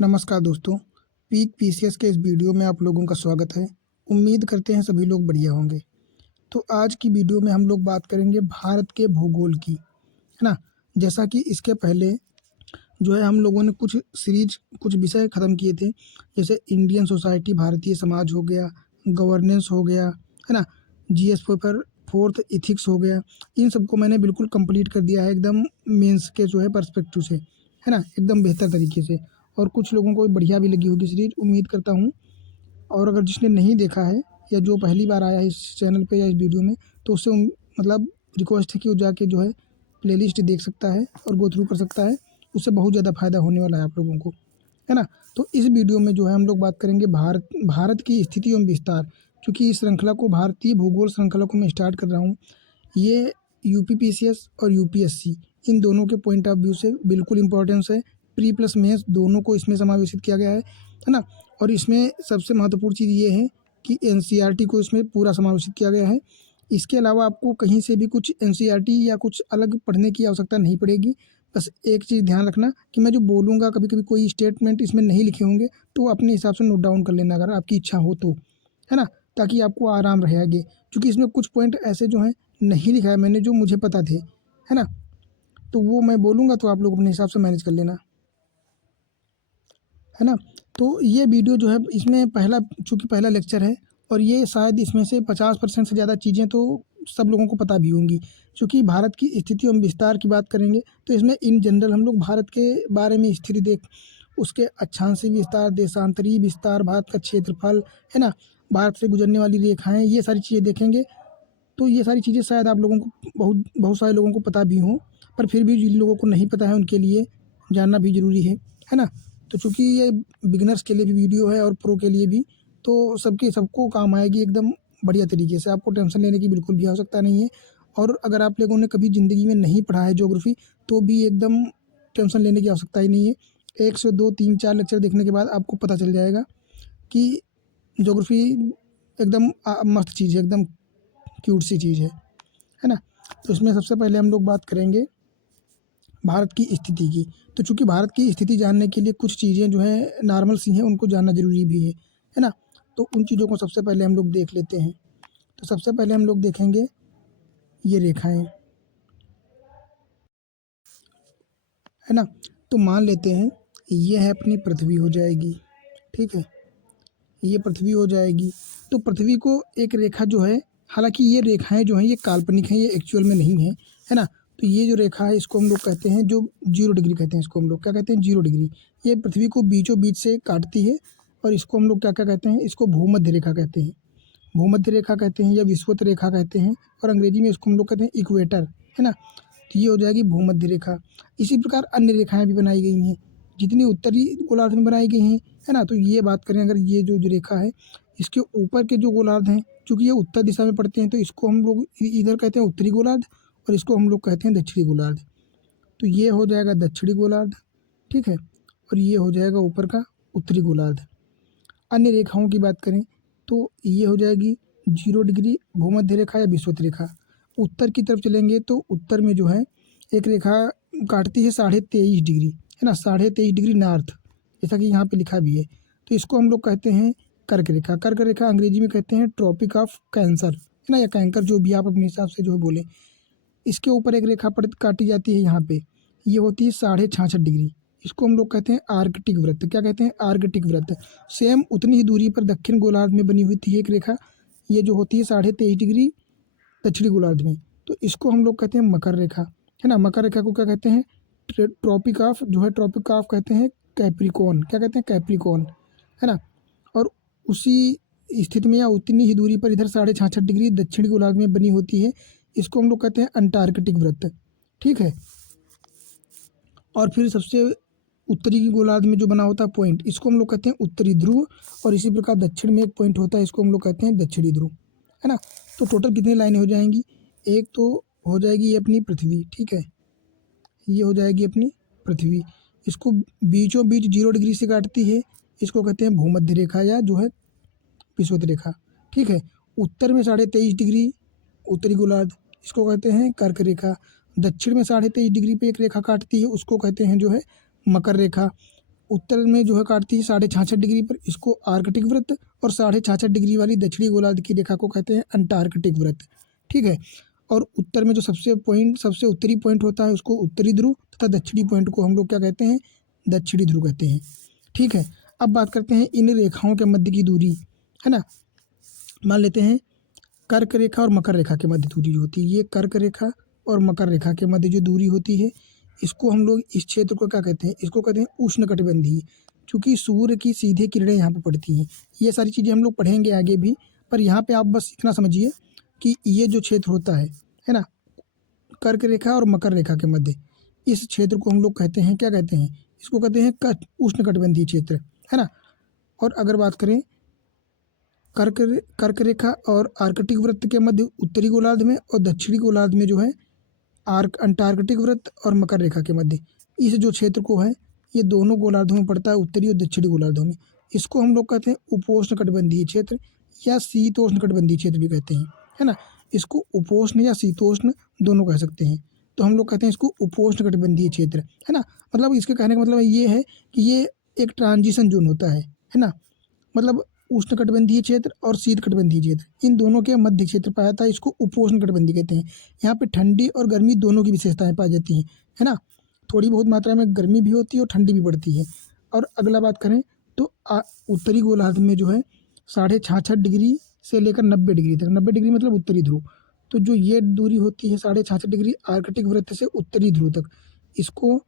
नमस्कार दोस्तों, peak PCS के इस वीडियो में आप लोगों का स्वागत है। उम्मीद करते हैं सभी लोग बढ़िया होंगे। तो आज की वीडियो में हम लोग बात करेंगे भारत के भूगोल की, है ना। जैसा कि इसके पहले जो है हम लोगों ने कुछ विषय ख़त्म किए थे, जैसे इंडियन सोसाइटी, भारतीय समाज हो गया, गवर्नेंस हो गया, है ना, जीएस पेपर फोर्थ, इथिक्स हो गया। इन सबको मैंने बिल्कुल कंप्लीट कर दिया है एकदम मेंस के जो है पर्सपेक्टिव से, है ना, एकदम बेहतर तरीके से। और कुछ लोगों को बढ़िया भी लगी होगी सीरीज, उम्मीद करता हूँ। और अगर जिसने नहीं देखा है या जो पहली बार आया है इस चैनल पे या इस वीडियो में, तो उससे मतलब रिक्वेस्ट है कि वो जाके जो है प्लेलिस्ट देख सकता है और गो थ्रू कर सकता है। उससे बहुत ज़्यादा फ़ायदा होने वाला है आप लोगों को, है ना। तो इस वीडियो में जो है हम लोग बात करेंगे भारत की स्थिति एवं विस्तार। क्योंकि इस श्रृंखला को, भारतीय भूगोल श्रृंखला को मैं स्टार्ट कर रहा हूँ, ये यूपीपीसीएस और यूपीएससी इन दोनों के पॉइंट ऑफ व्यू से बिल्कुल इम्पोर्टेंस है। प्री प्लस मेंस दोनों को इसमें समावेशित किया गया है ना। और इसमें सबसे महत्वपूर्ण चीज़ ये है कि एनसीईआरटी को इसमें पूरा समावेशित किया गया है। इसके अलावा आपको कहीं से भी कुछ एनसीईआरटी या कुछ अलग पढ़ने की आवश्यकता नहीं पड़ेगी। बस एक चीज़ ध्यान रखना कि मैं जो बोलूँगा, कभी कभी कोई स्टेटमेंट इसमें नहीं लिखे होंगे तो अपने हिसाब से नोट डाउन कर लेना अगर आपकी इच्छा हो तो, है ना, ताकि आपको आराम रहे आगे। क्योंकि इसमें कुछ पॉइंट ऐसे जो हैं नहीं लिखा है मैंने, जो मुझे पता थे, है ना। तो वो मैं बोलूँगा तो आप लोग अपने हिसाब से मैनेज कर लेना, है ना। तो ये वीडियो जो है, इसमें चूँकि पहला लेक्चर है और ये शायद इसमें से 50% से ज़्यादा चीज़ें तो सब लोगों को पता भी होंगी। चूँकि भारत की स्थिति एवं विस्तार की बात करेंगे तो इसमें इन जनरल हम लोग भारत के बारे में स्थिति उसके अक्षांशीय विस्तार, देशांतरीय विस्तार, भारत का क्षेत्रफल, है ना, भारत से गुजरने वाली रेखाएँ, ये सारी चीज़ें देखेंगे। तो ये सारी चीज़ें शायद आप लोगों को, बहुत बहुत सारे लोगों को पता भी हों, पर फिर भी जिन लोगों को नहीं पता है उनके लिए जानना भी ज़रूरी है ना। तो चूँकि ये बिगिनर्स के लिए भी वीडियो है और प्रो के लिए भी, तो सबको काम आएगी एकदम बढ़िया तरीके से। आपको टेंशन लेने की बिल्कुल भी आवश्यकता नहीं है। और अगर आप लोगों ने कभी ज़िंदगी में नहीं पढ़ा है ज्योग्राफी, तो भी एकदम टेंशन लेने की आवश्यकता ही नहीं है। 1 से 2, 3, 4 लेक्चर देखने के बाद आपको पता चल जाएगा कि ज्योग्राफी एकदम मस्त चीज़ है, एकदम क्यूट सी चीज़ है ना। तो इसमें सबसे पहले हम लोग बात करेंगे भारत की स्थिति की। तो चूँकि भारत की स्थिति जानने के लिए कुछ चीज़ें जो है नॉर्मल सी हैं, उनको जानना ज़रूरी भी है ना। तो उन चीज़ों को सबसे पहले हम लोग देख लेते हैं। तो सबसे पहले हम लोग देखेंगे ये रेखाएँ, है ना। तो मान लेते हैं ये है अपनी पृथ्वी हो जाएगी, ठीक है, ये पृथ्वी हो जाएगी। तो पृथ्वी को एक रेखा जो है, हालांकि ये रेखाएं जो हैं ये काल्पनिक हैं, ये एक्चुअल में नहीं है ना। तो ये जो रेखा है इसको हम लोग कहते हैं, जो 0 डिग्री कहते हैं, इसको हम लोग क्या कहते हैं, 0 डिग्री। ये पृथ्वी को बीचों बीच से काटती है और इसको हम लोग क्या क्या कहते हैं, इसको भूमध्य रेखा कहते हैं। भूमध्य रेखा कहते हैं या विषुवत रेखा कहते हैं, और अंग्रेजी में इसको हम लोग कहते हैं इक्वेटर, है ना। तो ये हो जाएगी भूमध्य रेखा। इसी प्रकार अन्य रेखाएं भी बनाई गई हैं, जितनी उत्तरी गोलार्ध में बनाई गई हैं, है ना। तो ये बात करें, अगर ये जो रेखा है, इसके ऊपर के जो गोलार्ध हैं, चूँकि ये उत्तर दिशा में पड़ते हैं, तो इसको हम लोग इधर कहते हैं उत्तरी गोलार्ध और इसको हम लोग कहते हैं दक्षिणी गोलार्ध। तो ये हो जाएगा दक्षिणी गोलार्ध, ठीक है, और ये हो जाएगा ऊपर का उत्तरी गोलार्ध। अन्य रेखाओं की बात करें तो ये हो जाएगी 0 डिग्री भूमध्य रेखा या विषुवत रेखा। उत्तर की तरफ चलेंगे तो उत्तर में जो है एक रेखा काटती है 23.5 डिग्री, है ना, 23.5 डिग्री नॉर्थ, जैसा कि यहाँ पे लिखा भी है। तो इसको हम लोग कहते हैं कर्क रेखा। कर्क रेखा अंग्रेजी में कहते हैं ट्रॉपिक ऑफ कैंसर, है ना, या कैंकर, जो भी आप अपने हिसाब से जो है बोले। इसके ऊपर एक रेखा पड़ काटी जाती है यहाँ पे, ये होती है 66.5 डिग्री। इसको हम लोग कहते हैं आर्कटिक वृत्त। क्या कहते हैं, आर्कटिक वृत्त। सेम उतनी ही दूरी पर दक्षिण गोलार्ध में बनी हुई थी एक रेखा, ये जो होती है 23.5 डिग्री दक्षिणी गोलार्ध में। तो इसको हम लोग कहते हैं मकर रेखा, है ना। मकर रेखा को क्या कहते हैं, ट्रॉपिक ऑफ, जो है ट्रॉपिक ऑफ कहते हैं कैप्रिकॉन। क्या कहते हैं, कैप्रिकॉन, है ना। और उसी स्थिति में या उतनी ही दूरी पर इधर 66.5 डिग्री दक्षिणी गोलार्ध में बनी होती है, इसको हम लोग कहते हैं अंटार्कटिक वृत्त, ठीक है। और फिर सबसे उत्तरी गोलार्ध में जो बना होता है पॉइंट, इसको हम लोग कहते हैं उत्तरी ध्रुव। और इसी प्रकार दक्षिण में एक पॉइंट होता है, इसको हम लोग कहते हैं दक्षिणी ध्रुव, है ना। तो टोटल कितनी लाइनें हो जाएंगी, एक तो हो जाएगी ये अपनी पृथ्वी, ठीक है, ये हो जाएगी अपनी पृथ्वी। इसको बीचों बीच 0 डिग्री से काटती है, इसको कहते हैं भूमध्य रेखा या जो है विषुवत रेखा, ठीक है। उत्तर में 23.5 डिग्री उत्तरी गोलार्ध, इसको कहते हैं कर्क रेखा। दक्षिण में 23.5 डिग्री पे एक रेखा काटती है, उसको कहते हैं जो है मकर रेखा। उत्तर में जो है काटती है 66.5 पर, इसको आर्कटिक वृत्त, और 66.5 वाली दक्षिणी गोलार्ध की रेखा को कहते हैं अंटार्कटिक वृत्त। ठीक है। और उत्तर में जो सबसे उत्तरी पॉइंट होता है उसको उत्तरी ध्रुव, तथा दक्षिणी पॉइंट को हम लोग क्या कहते हैं, दक्षिणी ध्रुव कहते हैं। ठीक है। अब बात करते हैं इन रेखाओं के मध्य की दूरी, है ना। मान लेते हैं कर्क रेखा और मकर रेखा के मध्य दूरी जो होती है, ये कर्क रेखा और मकर रेखा के मध्य जो दूरी होती है, इसको हम लोग इस क्षेत्र को क्या कहते हैं, इसको कहते हैं उष्णकटिबंधीय। चूँकि सूर्य की सीधे किरणें यहाँ पे पड़ती हैं। ये सारी चीज़ें हम लोग पढ़ेंगे आगे भी, पर यहाँ पे आप बस इतना समझिए कि ये जो क्षेत्र होता है ना, कर्क रेखा और मकर रेखा के मध्य, इस क्षेत्र को हम लोग कहते हैं, क्या कहते हैं, इसको कहते हैं उष्णकटिबंधीय क्षेत्र, है ना। और अगर बात करें कर्क रेखा और आर्कटिक वृत्त के मध्य उत्तरी गोलार्ध में, और दक्षिणी गोलार्ध में जो है अंटार्कटिक वृत्त और मकर रेखा के मध्य, इस जो क्षेत्र को है, ये दोनों गोलार्धों में पड़ता है, उत्तरी और दक्षिणी गोलार्धों में। इसको हम लोग कहते हैं उपोष्ण कटिबंधीय क्षेत्र या शीतोष्ण कटिबंधीय क्षेत्र भी कहते हैं, है ना। इसको उपोष्ण या शीतोष्ण दोनों कह सकते हैं। तो हम लोग कहते हैं इसको उपोष्ण कटिबंधीय क्षेत्र, है ना। मतलब इसके कहने का मतलब ये है कि ये एक ट्रांजिशन जोन होता है ना। मतलब उष्णकटिबंधीय क्षेत्र और शीतकटिबंधीय क्षेत्र, इन दोनों के मध्य क्षेत्र पाया जाता है, इसको उपोष्ण कटिबंधीय कहते हैं। यहाँ पे ठंडी और गर्मी दोनों की विशेषताएं पाई जाती हैं, है ना। थोड़ी बहुत मात्रा में गर्मी भी होती है और ठंडी भी पड़ती है। और अगला बात करें तो उत्तरी गोलार्ध में जो है 66.5 से लेकर 90 तक, 90 मतलब उत्तरी ध्रुव, तो जो ये दूरी होती है 66.5 आर्कटिक वृत्त से उत्तरी ध्रुव तक, इसको,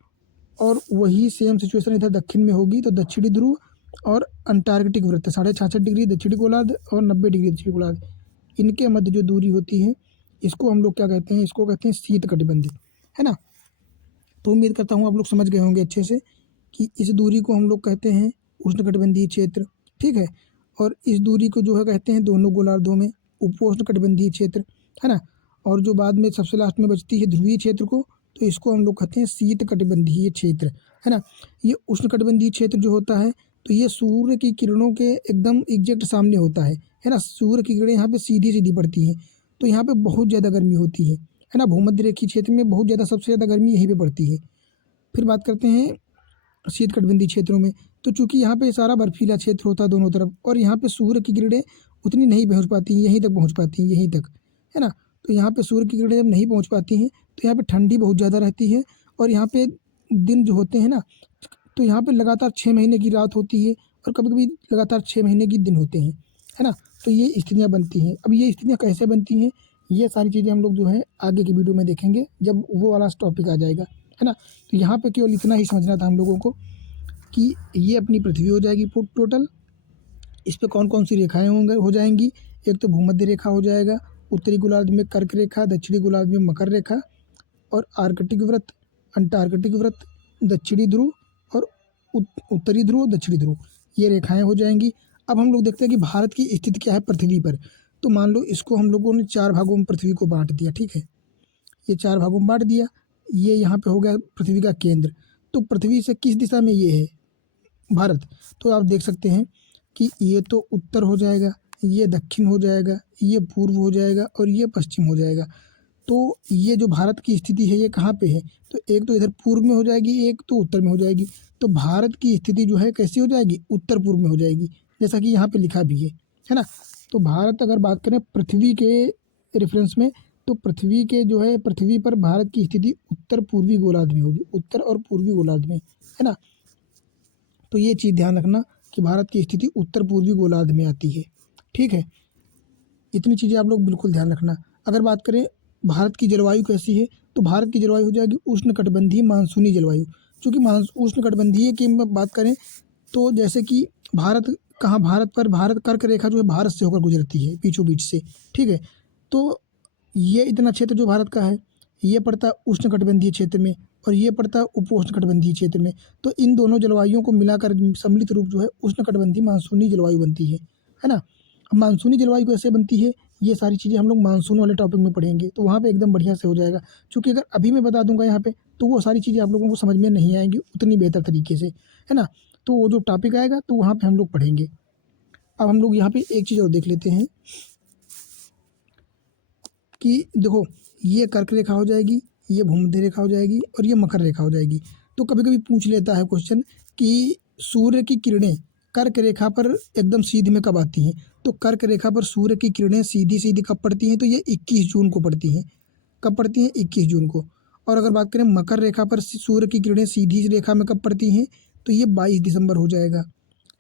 और वही सेम सिचुएशन इधर दक्षिण में होगी, तो दक्षिणी ध्रुव और अंटार्कटिक वृत्त 66.5 दक्षिणी गोलार्ध और 90 दक्षिणी गोलार्ध, इनके मध्य जो दूरी होती है, इसको हम लोग क्या कहते हैं, इसको कहते हैं शीत कटिबंध, है ना। तो उम्मीद करता हूँ आप लोग समझ गए होंगे अच्छे से कि इस दूरी को हम लोग कहते हैं उष्णकटिबंधीय क्षेत्र। ठीक है। और इस दूरी को जो है कहते हैं दोनों गोलार्धों में उपोष्ण कटिबंधीय क्षेत्र, है ना। और जो बाद में सबसे लास्ट में बचती है ध्रुवीय क्षेत्र को, तो इसको हम लोग कहते हैं शीत कटिबंधीय क्षेत्र, है ना। ये उष्णकटिबंधीय क्षेत्र जो होता है, तो ये सूर्य की किरणों के एकदम एग्जैक्ट सामने होता है ना। सूर्य की किरणें यहाँ पे सीधी सीधी पड़ती हैं, तो यहाँ पे बहुत ज़्यादा गर्मी होती है ना। भूमध्य रेखीय क्षेत्र में बहुत ज़्यादा, सबसे ज़्यादा गर्मी यहीं पे पड़ती है। फिर बात करते हैं शीतकटिबंधीय क्षेत्रों में, तो चूंकि यहाँ पे सारा बर्फीला क्षेत्र होता है दोनों तरफ, और यहाँ पे सूर्य की किरणें उतनी नहीं पहुँच पाती, यहीं तक पहुँच पाती हैं, यहीं तक, है ना। तो यहाँ पे सूर्य की किरणें जब नहीं पहुँच पाती हैं, तो यहाँ पे ठंडी बहुत ज़्यादा रहती है, और यहाँ पे दिन जो होते हैं ना, तो यहाँ पे लगातार 6 महीने की रात होती है, और कभी कभी लगातार 6 महीने की दिन होते हैं, है ना। तो ये स्थितियाँ बनती हैं। अब ये स्थितियाँ कैसे बनती हैं, ये सारी चीज़ें हम लोग जो है आगे की वीडियो में देखेंगे, जब वो वाला टॉपिक आ जाएगा, है ना। तो यहाँ पे केवल इतना ही समझना था हम लोगों को कि ये अपनी पृथ्वी हो जाएगी टोटल। इस पे कौन कौन सी रेखाएं हो जाएंगी, एक तो भूमध्य रेखा हो जाएगा, उत्तरी गोलार्ध में कर्क रेखा, दक्षिणी गोलार्ध में मकर रेखा, और आर्कटिक वृत्त, अंटार्कटिक वृत्त, दक्षिणी ध्रुव और उत्तरी ध्रुव, दक्षिणी ध्रुव, ये रेखाएं हो जाएंगी। अब हम लोग देखते हैं कि भारत की स्थिति क्या है पृथ्वी पर। तो मान लो इसको हम लोगों ने 4 भागों में पृथ्वी को बांट दिया। ठीक है। ये 4 भागों में बांट दिया, ये यहाँ पे हो गया पृथ्वी का केंद्र। तो पृथ्वी से किस दिशा में ये है, भारत, तो आप देख सकते हैं कि ये तो उत्तर हो जाएगा, ये दक्षिण हो जाएगा, ये पूर्व हो जाएगा, और ये पश्चिम हो जाएगा। तो ये जो भारत की स्थिति है ये कहाँ पे है, तो एक तो इधर पूर्व में हो जाएगी, एक तो उत्तर में हो जाएगी। तो भारत की स्थिति जो है कैसी हो जाएगी, उत्तर पूर्व में हो जाएगी, जैसा कि यहाँ पे लिखा भी है ना। तो भारत, अगर बात करें पृथ्वी के रेफरेंस में, तो पृथ्वी के जो है, पृथ्वी पर भारत की स्थिति उत्तर पूर्वी गोलार्ध में होगी, उत्तर और पूर्वी गोलार्ध में, है ना। तो ये चीज़ ध्यान रखना कि भारत की स्थिति उत्तर पूर्वी गोलार्ध में आती है। ठीक है। इतनी चीज़ें आप लोग बिल्कुल ध्यान रखना। अगर बात करें भारत की जलवायु कैसी है, तो भारत की जलवायु हो जाएगी उष्णकटिबंधीय मानसूनी जलवायु। चूँकि उष्णकटिबंधीय की बात करें, तो जैसे कि भारत कहाँ, भारत कर्क रेखा जो है भारत से होकर गुजरती है बीचों बीच से। ठीक है। तो ये इतना क्षेत्र जो भारत का है, ये पड़ता है उष्णकटिबंधीय क्षेत्र में, और ये पड़ता है उपोष्णकटिबंधीय क्षेत्र में। तो इन दोनों जलवायुओं को मिलाकर सम्मिलित रूप जो है उष्णकटिबंधीय मानसूनी जलवायु बनती है ना। अब मानसूनी जलवायु कैसे बनती है, ये सारी चीज़ें हम लोग मानसून वाले टॉपिक में पढ़ेंगे, तो वहाँ पे एकदम बढ़िया से हो जाएगा। क्योंकि अगर अभी मैं बता दूंगा यहाँ पे, तो वो सारी चीज़ें आप लोगों को समझ में नहीं आएंगी उतनी बेहतर तरीके से, है ना। तो वो जो टॉपिक आएगा तो वहाँ पे हम लोग पढ़ेंगे। अब हम लोग यहाँ पे एक चीज़ और देख लेते हैं कि देखो, ये कर्क रेखा हो जाएगी, ये भूमध्य रेखा हो जाएगी, और ये मकर रेखा हो जाएगी। तो कभी कभी पूछ लेता है क्वेश्चन कि सूर्य की किरणें कर्क रेखा पर एकदम सीधे में कब आती हैं? तो कर्क रेखा पर सूर्य की किरणें सीधी सीधी कब पड़ती हैं? तो ये 21 जून को पड़ती हैं। कब पड़ती हैं? 21 जून को। और अगर बात करें मकर रेखा पर सूर्य की किरणें सीधी रेखा में कब पड़ती हैं? तो ये 22 दिसंबर हो जाएगा,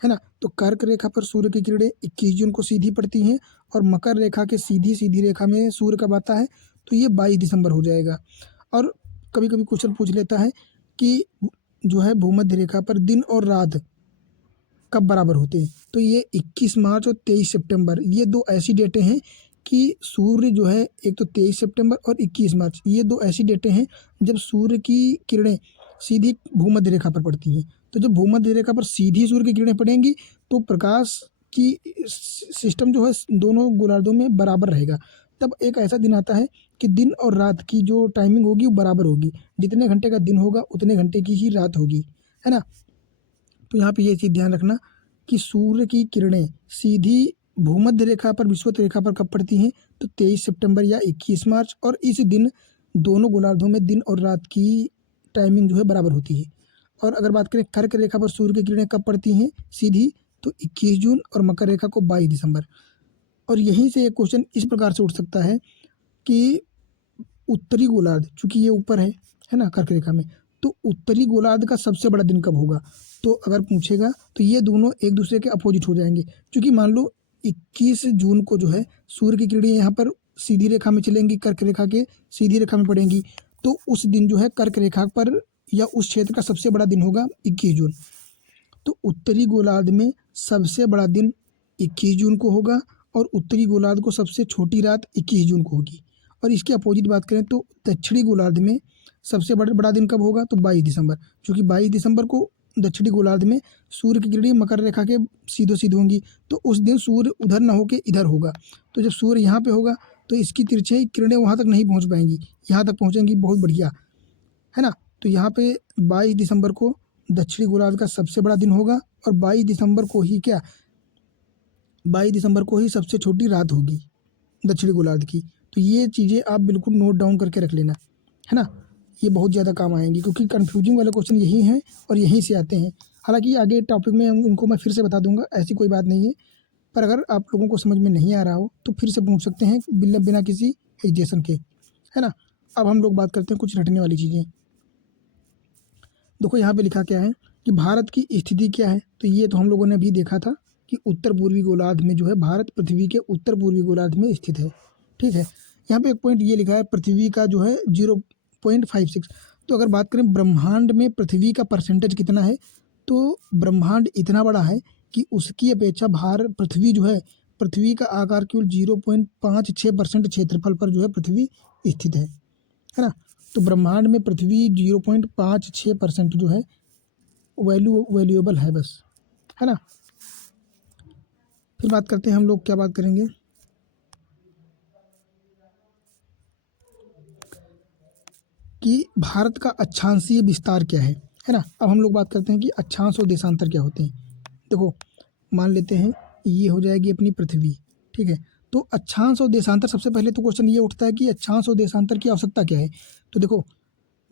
है ना। तो कर्क रेखा पर सूर्य की किरणें 21 जून को सीधी पड़ती हैं, और मकर रेखा के सीधी सीधी रेखा में सूर्य कब आता है? तो ये 22 दिसंबर हो जाएगा। और कभी कभी क्वेश्चन पूछ लेता है कि जो है भूमध्य रेखा पर दिन और रात कब बराबर होते हैं? तो ये 21 मार्च और 23 सितंबर, ये दो ऐसी डेटें हैं कि सूर्य जो है, एक तो 23 सितंबर और 21 मार्च, ये दो ऐसी डेटें हैं जब सूर्य की किरणें सीधी भूमध्य रेखा पर पड़ती हैं। तो जब भूमध्य रेखा पर सीधी सूर्य की किरणें पड़ेंगी तो प्रकाश की सिस्टम जो है दोनों गोलार्धों में बराबर रहेगा। तब एक ऐसा दिन आता है कि दिन और रात की जो टाइमिंग होगी वो बराबर होगी। जितने घंटे का दिन होगा उतने घंटे की ही रात होगी, है ना। तो यहाँ पे ये चीज़ ध्यान रखना कि सूर्य की किरणें सीधी भूमध्य रेखा पर विषुवत रेखा पर कब पड़ती हैं? तो 23 सितंबर या 21 मार्च, और इस दिन दोनों गोलार्धों में दिन और रात की टाइमिंग जो है बराबर होती है। और अगर बात करें कर्क रेखा पर सूर्य की किरणें कब पड़ती हैं सीधी? तो 21 जून, और मकर रेखा को 22 दिसंबर। और यहीं से एक क्वेश्चन इस प्रकार से उठ सकता है कि उत्तरी गोलार्ध, चूंकि ये ऊपर है ना कर्क रेखा में, तो उत्तरी गोलार्ध का सबसे बड़ा दिन कब होगा? तो अगर पूछेगा तो ये दोनों एक दूसरे के अपोजिट हो जाएंगे, क्योंकि मान लो 21 जून को जो है सूर्य की किरणें यहाँ पर सीधी रेखा में चलेंगी, कर्क रेखा के सीधी रेखा में पड़ेंगी, तो उस दिन जो है कर्क रेखा पर या उस क्षेत्र का सबसे बड़ा दिन होगा 21 जून। तो उत्तरी गोलार्ध में सबसे बड़ा दिन 21 जून को होगा, और उत्तरी गोलार्ध को सबसे छोटी रात 21 जून को होगी। और इसके अपोजिट बात करें तो दक्षिणी गोलार्ध में सबसे बड़ा दिन कब होगा? तो 22 दिसंबर, क्योंकि 22 दिसंबर को दक्षिणी गोलार्ध में सूर्य की किरणें मकर रेखा के सीधे सीधे होंगी, तो उस दिन सूर्य उधर ना होके इधर होगा। तो जब सूर्य यहाँ पे होगा तो इसकी तिरछी किरणें वहाँ तक नहीं पहुँच पाएंगी, यहाँ तक पहुँचेंगी, बहुत बढ़िया, है ना। तो यहाँ पे 22 दिसंबर को दक्षिणी गोलार्ध का सबसे बड़ा दिन होगा, और 22 दिसंबर को ही सबसे छोटी रात होगी दक्षिणी गोलार्ध की। तो ये चीज़ें आप बिल्कुल नोट डाउन करके रख लेना, है ना। ये बहुत ज़्यादा काम आएंगी, क्योंकि कन्फ्यूजिंग वाले क्वेश्चन यही हैं और यहीं से आते हैं। हालांकि आगे टॉपिक में इनको मैं फिर से बता दूंगा, ऐसी कोई बात नहीं है। पर अगर आप लोगों को समझ में नहीं आ रहा हो तो फिर से पूछ सकते हैं बिना बिना किसी हेजिटेशन के, है ना। अब हम लोग बात करते हैं कुछ रटने वाली चीज़ें। देखो यहाँ पे लिखा क्या है कि भारत की स्थिति क्या है? तो ये तो हम लोगों ने अभी देखा था कि उत्तर पूर्वी गोलार्ध में जो है भारत पृथ्वी के उत्तर पूर्वी गोलार्ध में स्थित है, ठीक है। यहाँ पे एक पॉइंट ये लिखा है पृथ्वी का जो है 0.56। तो अगर बात करें ब्रह्मांड में पृथ्वी का परसेंटेज कितना है, तो ब्रह्मांड इतना बड़ा है कि उसकी अपेक्षा पृथ्वी जो है, पृथ्वी का आकार केवल 0.56% क्षेत्रफल पर जो है पृथ्वी स्थित है ना। तो ब्रह्मांड में पृथ्वी 0.56% जो है वैल्यूएबल है बस, है ना। फिर बात करते हैं हम लोग, क्या बात करेंगे कि भारत का अक्षांशीय विस्तार क्या है ना। अब हम लोग बात करते हैं कि अक्षांश और देशांतर क्या होते हैं। देखो मान लेते हैं ये हो जाएगी अपनी पृथ्वी, ठीक है। तो अक्षांश और देशांतर, सबसे पहले तो क्वेश्चन ये उठता है कि अक्षांश और देशांतर की आवश्यकता क्या है। तो देखो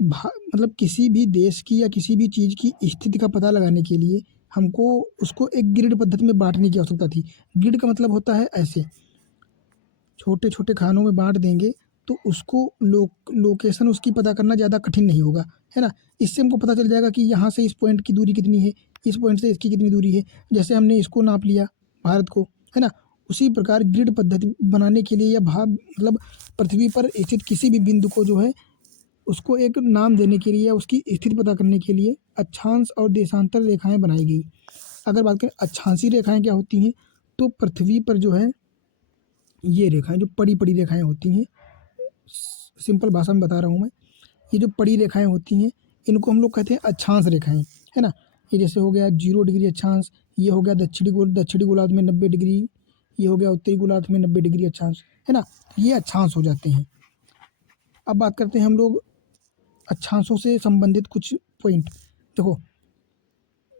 मतलब किसी भी देश की या किसी भी चीज़ की स्थिति का पता लगाने के लिए हमको उसको एक ग्रिड पद्धति में बांटने की आवश्यकता थी। ग्रिड का मतलब होता है ऐसे छोटे छोटे खानों में बांट देंगे तो उसको लोकेशन उसकी पता करना ज़्यादा कठिन नहीं होगा, है ना। इससे हमको पता चल जाएगा कि यहाँ से इस पॉइंट की दूरी कितनी है, इस पॉइंट से इसकी कितनी दूरी है। जैसे हमने इसको नाप लिया भारत को, है ना, उसी प्रकार ग्रिड पद्धति बनाने के लिए या मतलब पृथ्वी पर स्थित किसी भी बिंदु को जो है उसको एक नाम देने के लिए या उसकी स्थिति पता करने के लिए अक्षांश और देशांतर रेखाएं बनाई गई। अगर बात करें अक्षांशी रेखाएं क्या होती हैं, तो पृथ्वी पर जो है ये रेखाएं जो पड़ी पड़ी रेखाएं होती हैं, सिंपल भाषा में बता रहा हूँ मैं, ये जो पड़ी रेखाएं होती हैं इनको हम लोग कहते हैं अक्षांश रेखाएं, है ना। ये जैसे हो गया 0 डिग्री अक्षांश, ये हो गया दक्षिणी गोलार्ध में 90 डिग्री, ये हो गया उत्तरी गोलार्ध में 90 डिग्री अक्षांश, है ना। ये अक्षांश हो जाते हैं। अब बात करते हैं हम लोग अक्षांशों से संबंधित कुछ पॉइंट। देखो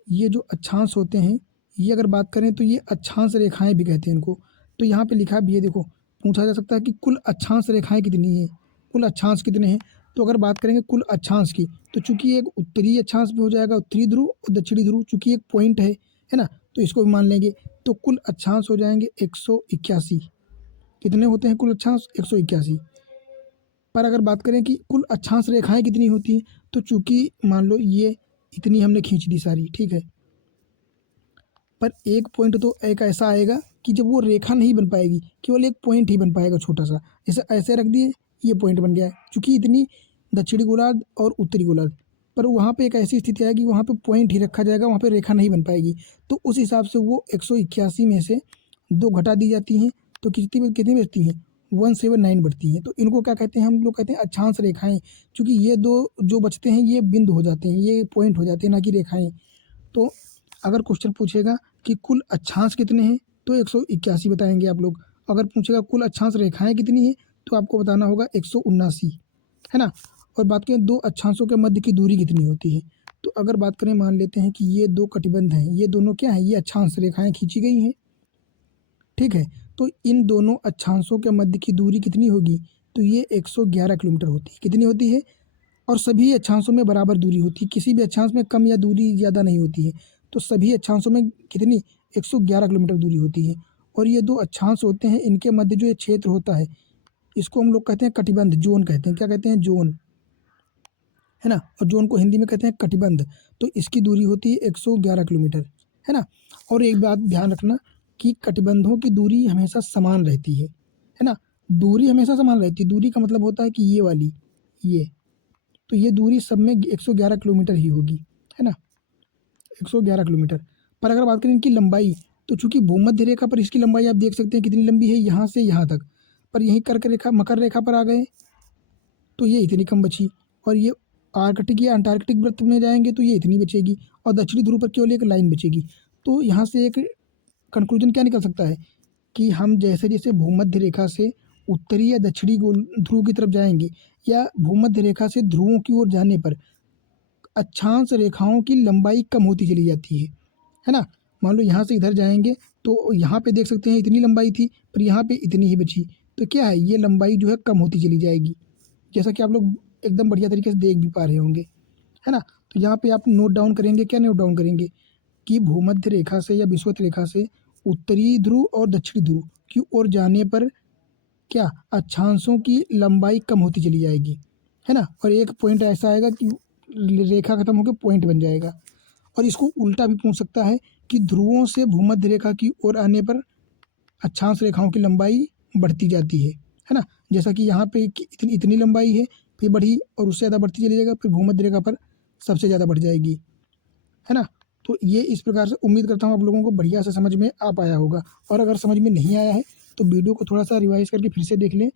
ये जो अक्षांश होते हैं, ये अगर बात करें तो ये अक्षांश रेखाएं भी कहते हैं इनको। तो यहाँ पे लिखा भी है, देखो पूछा जा सकता है कि कुल अक्षांश रेखाएं कितनी हैं, कुल अक्षांश कितने हैं। तो अगर बात करेंगे कुल अक्षांश की, तो चूंकि एक उत्तरी अक्षांश भी हो जाएगा, उत्तरी ध्रुव और दक्षिणी ध्रुव, चूंकि एक पॉइंट है ना, तो इसको भी मान लेंगे। तो कुल अक्षांश हो जाएंगे 181। कितने होते हैं कुल अक्षांश? 181। पर अगर बात करें कि कुल अक्षांश रेखाएं कितनी होती हैं, तो चूंकि मान लो ये इतनी हमने खींच दी सारी, ठीक है, पर एक पॉइंट तो एक ऐसा आएगा कि जब वो रेखा नहीं बन पाएगी, केवल एक पॉइंट ही बन पाएगा छोटा सा। जैसे ऐसे रख दिए, ये पॉइंट बन गया है, चूंकि इतनी दक्षिणी गोलार्ध और उत्तरी गोलार्ध, पर वहाँ पे एक ऐसी स्थिति आएगी वहाँ पे पॉइंट ही रखा जाएगा, वहाँ पे रेखा नहीं बन पाएगी। तो उस हिसाब से वो 181 में से 2 घटा दी जाती हैं, तो कितनी कितनी बचती हैं? 179 बढ़ती हैं। तो इनको क्या कहते हैं? हम लोग कहते हैं अक्षांश रेखाएं। चूंकि ये दो जो बचते हैं ये बिंदु हो जाते हैं, ये पॉइंट हो जाते हैं, ना कि रेखाएं। तो अगर क्वेश्चन पूछेगा कि कुल अक्षांश कितने हैं, तो 181 बताएंगे आप लोग। अगर पूछेगा कुल अक्षांश रेखाएं कितनी हैं, तो आपको बताना होगा 179, है ना। और बात करें दो अक्षांशों के मध्य की दूरी कितनी होती है, तो अगर बात करें, मान लेते हैं कि ये दो कटिबंध हैं, ये दोनों क्या हैं? ये अक्षांश रेखाएं खींची गई हैं, ठीक है। तो इन दोनों अक्षांशों के मध्य की दूरी कितनी होगी? तो ये 111 किलोमीटर होती है। कितनी होती है? और सभी अक्षांशों में बराबर दूरी होती है, किसी भी अक्षांश में कम या दूरी ज़्यादा नहीं होती है। तो सभी अक्षांशों में कितनी? 111 किलोमीटर दूरी होती है। और ये दो अक्षांश होते हैं, इनके मध्य जो ये क्षेत्र होता है, इसको हम लोग कहते हैं कटिबंध, जोन कहते हैं। क्या कहते हैं? जोन, है ना। और जोन को हिंदी में कहते हैं कटिबंध। तो इसकी दूरी होती है 111 किलोमीटर, है ना। और एक बात ध्यान रखना कि कटिबंधों की दूरी हमेशा समान रहती है ना। दूरी हमेशा समान रहती है। दूरी का मतलब होता है कि ये वाली, ये, तो ये दूरी सब में 111 किलोमीटर ही होगी, है ना, 111 किलोमीटर। पर अगर बात करें इनकी लंबाई, तो चूंकि भूमध्य रेखा पर इसकी लंबाई आप देख सकते हैं कितनी लंबी है, यहाँ से यहाँ तक। पर यहीं कर्क रेखा, मकर रेखा पर आ गए तो ये इतनी कम बची। और ये आर्कटिक या अंटार्कटिक वृत्त में जाएंगे तो ये इतनी बचेगी। और दक्षिणी ध्रुव पर केवल एक लाइन बचेगी। तो यहाँ से एक कंक्लूजन क्या निकल सकता है कि हम जैसे जैसे भूमध्य रेखा से उत्तरी या दक्षिणी ध्रुव की तरफ जाएंगे, या भूमध्य रेखा से ध्रुवों की ओर जाने पर अक्षांश रेखाओं की लंबाई कम होती चली जाती है ना। मान लो यहाँ से इधर जाएंगे तो यहाँ पे देख सकते हैं इतनी लंबाई थी, पर यहाँ पे इतनी ही बची। तो क्या है? ये लंबाई जो है कम होती चली जाएगी, जैसा कि आप लोग एकदम बढ़िया तरीके से देख भी पा रहे होंगे, है ना। तो यहाँ पे आप नोट डाउन करेंगे, क्या नोट डाउन करेंगे कि भूमध्य रेखा से या विषुवत रेखा से उत्तरी ध्रुव और दक्षिणी ध्रुव की ओर जाने पर क्या अक्षांशों की लंबाई कम होती चली जाएगी, है ना। और एक पॉइंट ऐसा आएगा कि रेखा खत्म होकर पॉइंट बन जाएगा। और इसको उल्टा भी पूछ सकता है कि ध्रुवों से भूमध्य रेखा की ओर आने पर अक्षांश रेखाओं की लंबाई बढ़ती जाती है ना। जैसा कि यहाँ पे इतनी इतनी लंबाई है, फिर बढ़ी और उससे ज़्यादा बढ़ती चली जाएगा, फिर भूमध्य रेखा पर सबसे ज़्यादा बढ़ जाएगी, है ना। तो ये इस प्रकार से उम्मीद करता हूँ आप लोगों को बढ़िया से समझ में आ पाया होगा। और अगर समझ में नहीं आया है तो वीडियो को थोड़ा सा रिवाइज करके फिर से देख लें,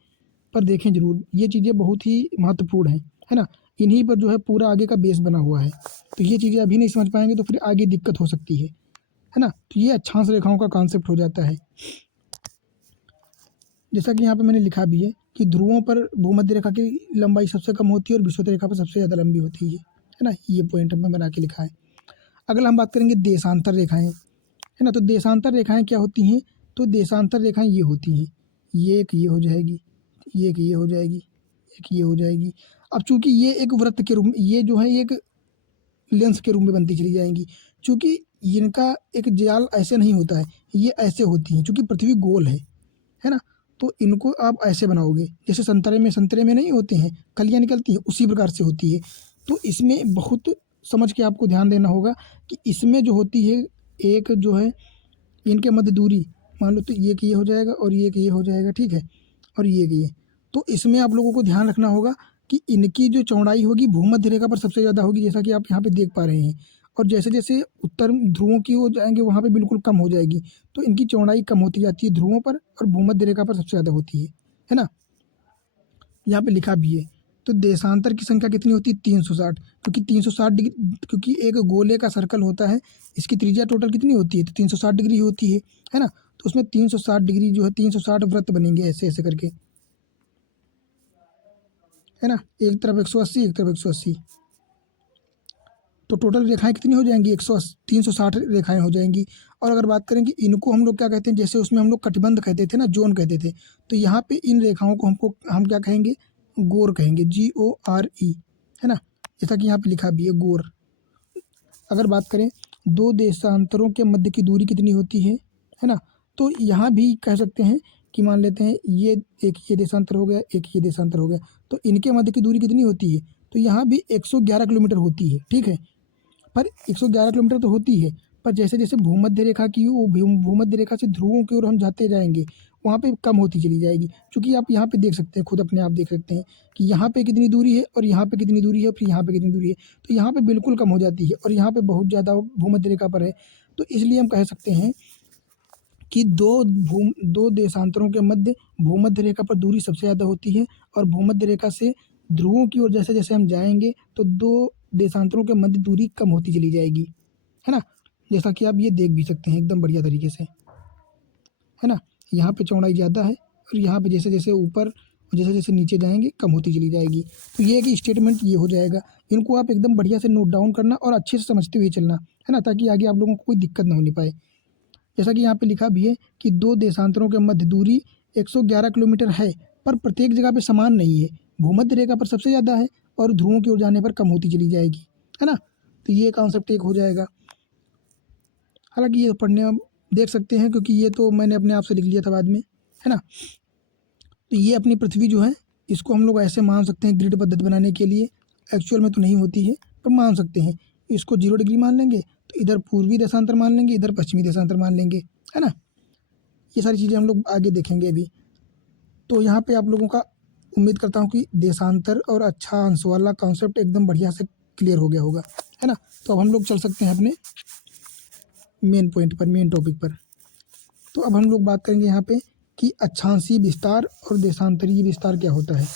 पर देखें ज़रूर, ये चीज़ें बहुत ही महत्वपूर्ण हैं, है ना। इन्हीं पर जो है पूरा आगे का बेस बना हुआ है। तो ये चीज़ें अभी नहीं समझ पाएंगे तो फिर आगे दिक्कत हो सकती है ना। तो ये अक्षांश रेखाओं का कॉन्सेप्ट हो जाता है। जैसा कि यहाँ पे मैंने लिखा भी है कि ध्रुवों पर भूमध्य रेखा की लंबाई सबसे कम होती है और विषुवत रेखा पर सबसे ज़्यादा लंबी होती है ना। ये पॉइंट हमने बना के लिखा है। अगला हम बात करेंगे देशांतर रेखाएं, है ना। तो देशांतर रेखाएं क्या होती हैं? तो देशांतर रेखाएं ये होती हैं, ये एक ये हो जाएगी, ये एक ये हो जाएगी, एक ये हो जाएगी। अब चूंकि ये एक वृत्त के रूप में, ये जो है एक लेंस के रूप में बनती चली जाएंगी। चूंकि इनका एक जाल ऐसे नहीं होता है, ये ऐसे होती हैं, चूंकि पृथ्वी गोल है ना। तो इनको आप ऐसे बनाओगे, जैसे संतरे में नहीं होते हैं कलियां निकलती हैं, उसी प्रकार से होती है। तो इसमें बहुत समझ के आपको ध्यान देना होगा कि इसमें जो होती है, एक जो है इनके मध्य दूरी, मान लो तो ये कि ये हो जाएगा और ये कि ये हो जाएगा, ठीक है, और ये कि ये। तो इसमें आप लोगों को ध्यान रखना होगा कि इनकी जो चौड़ाई होगी भूमध्य रेखा पर सबसे ज़्यादा होगी, जैसा कि आप यहाँ पे देख पा रहे हैं। और जैसे जैसे उत्तर ध्रुवों की ओर जाएंगे वहाँ पे बिल्कुल कम हो जाएगी। तो इनकी चौड़ाई कम होती जाती है ध्रुवों पर, और भूमध्य रेखा पर सबसे ज़्यादा होती है ना। यहाँ पे लिखा भी है। तो देशांतर की संख्या कितनी होती है? 360, क्योंकि 360 डिग्री, क्योंकि एक गोले का सर्कल होता है, इसकी त्रिज्या टोटल कितनी होती है? तो 360 डिग्री होती है ना। तो उसमें 360 डिग्री जो है 360 वृत्त बनेंगे ऐसे ऐसे करके, है ना। एक तरफ 180, एक तरफ 180, तो टोटल रेखाएं कितनी हो जाएंगी? 360 रेखाएं हो जाएंगी। और अगर बात करें कि इनको हम लोग क्या कहते हैं, जैसे उसमें हम लोग कटिबंध कहते थे ना, जोन कहते थे, तो यहाँ पे इन रेखाओं को हम क्या कहेंगे? गोर कहेंगे, GORE, है ना, जैसा कि यहाँ पे लिखा भी है गोर। अगर बात करें दो देशांतरों के मध्य की दूरी कितनी होती है ना, तो यहाँ भी कह सकते हैं कि मान लेते हैं ये एक ये देशांतर हो गया, एक ये देशांतर हो गया, तो इनके मध्य की दूरी कितनी होती है, तो यहाँ भी 111 किलोमीटर होती है, ठीक है। पर 111 किलोमीटर तो होती है, पर जैसे जैसे भूमध्य रेखा की वो भूमध्य रेखा से ध्रुवों की ओर हम जाते जाएंगे, वहाँ पे कम होती चली जाएगी। क्योंकि आप यहाँ पे देख सकते हैं, खुद अपने आप देख सकते हैं कि यहाँ पे कितनी दूरी है और यहाँ पे कितनी दूरी है, फिर यहाँ पे कितनी दूरी है, तो यहाँ पे बिल्कुल कम हो जाती है और यहाँ पे बहुत ज़्यादा भूमध्य रेखा पर है। तो इसलिए हम कह सकते हैं कि दो देशांतरों के मध्य भूमध्य रेखा पर दूरी सबसे ज़्यादा होती है, और भूमध्य रेखा से ध्रुवों की ओर जैसे जैसे हम जाएंगे तो दो देशांतरों के मध्य दूरी कम होती चली जाएगी, है ना, जैसा कि आप ये देख भी सकते हैं एकदम बढ़िया तरीके से, है ना। यहाँ पे चौड़ाई ज़्यादा है और यहाँ पे जैसे जैसे ऊपर जैसे जैसे नीचे जाएंगे कम होती चली जाएगी। तो ये है कि स्टेटमेंट ये हो जाएगा, इनको आप एकदम बढ़िया से नोट डाउन करना और अच्छे से समझते हुए चलना, है ना, ताकि आगे आप लोगों को कोई दिक्कत ना होने पाए। जैसा कि यहाँ पे लिखा भी है कि दो देशांतरों के मध्य दूरी 111 किलोमीटर है, पर प्रत्येक जगह पे समान नहीं है, भूमध्य रेखा पर सबसे ज़्यादा है और ध्रुवों की ओर जाने पर कम होती चली जाएगी, है ना। तो ये कॉन्सेप्ट एक हो जाएगा। हालांकि ये पढ़ने आप देख सकते हैं, क्योंकि ये तो मैंने अपने आप से लिख लिया था बाद में, है ना। तो ये अपनी पृथ्वी जो है, इसको हम लोग ऐसे मान सकते हैं ग्रिड पद्धति बनाने के लिए, एक्चुअल में तो नहीं होती है पर मान सकते हैं। इसको 0 डिग्री मान लेंगे, तो इधर पूर्वी देशांतर मान लेंगे, इधर पश्चिमी देशांतर मान लेंगे, है ना। ये सारी चीज़ें हम लोग आगे देखेंगे अभी। तो यहाँ पे आप लोगों का उम्मीद करता हूँ कि देशांतर और अच्छा अंश वाला कॉन्सेप्ट एकदम बढ़िया से क्लियर हो गया होगा, है ना। तो अब हम लोग चल सकते हैं अपने मेन पॉइंट पर, मेन टॉपिक पर। तो अब हम लोग बात करेंगे यहाँ पे कि अक्षांशीय विस्तार और देशांतरीय विस्तार क्या होता है।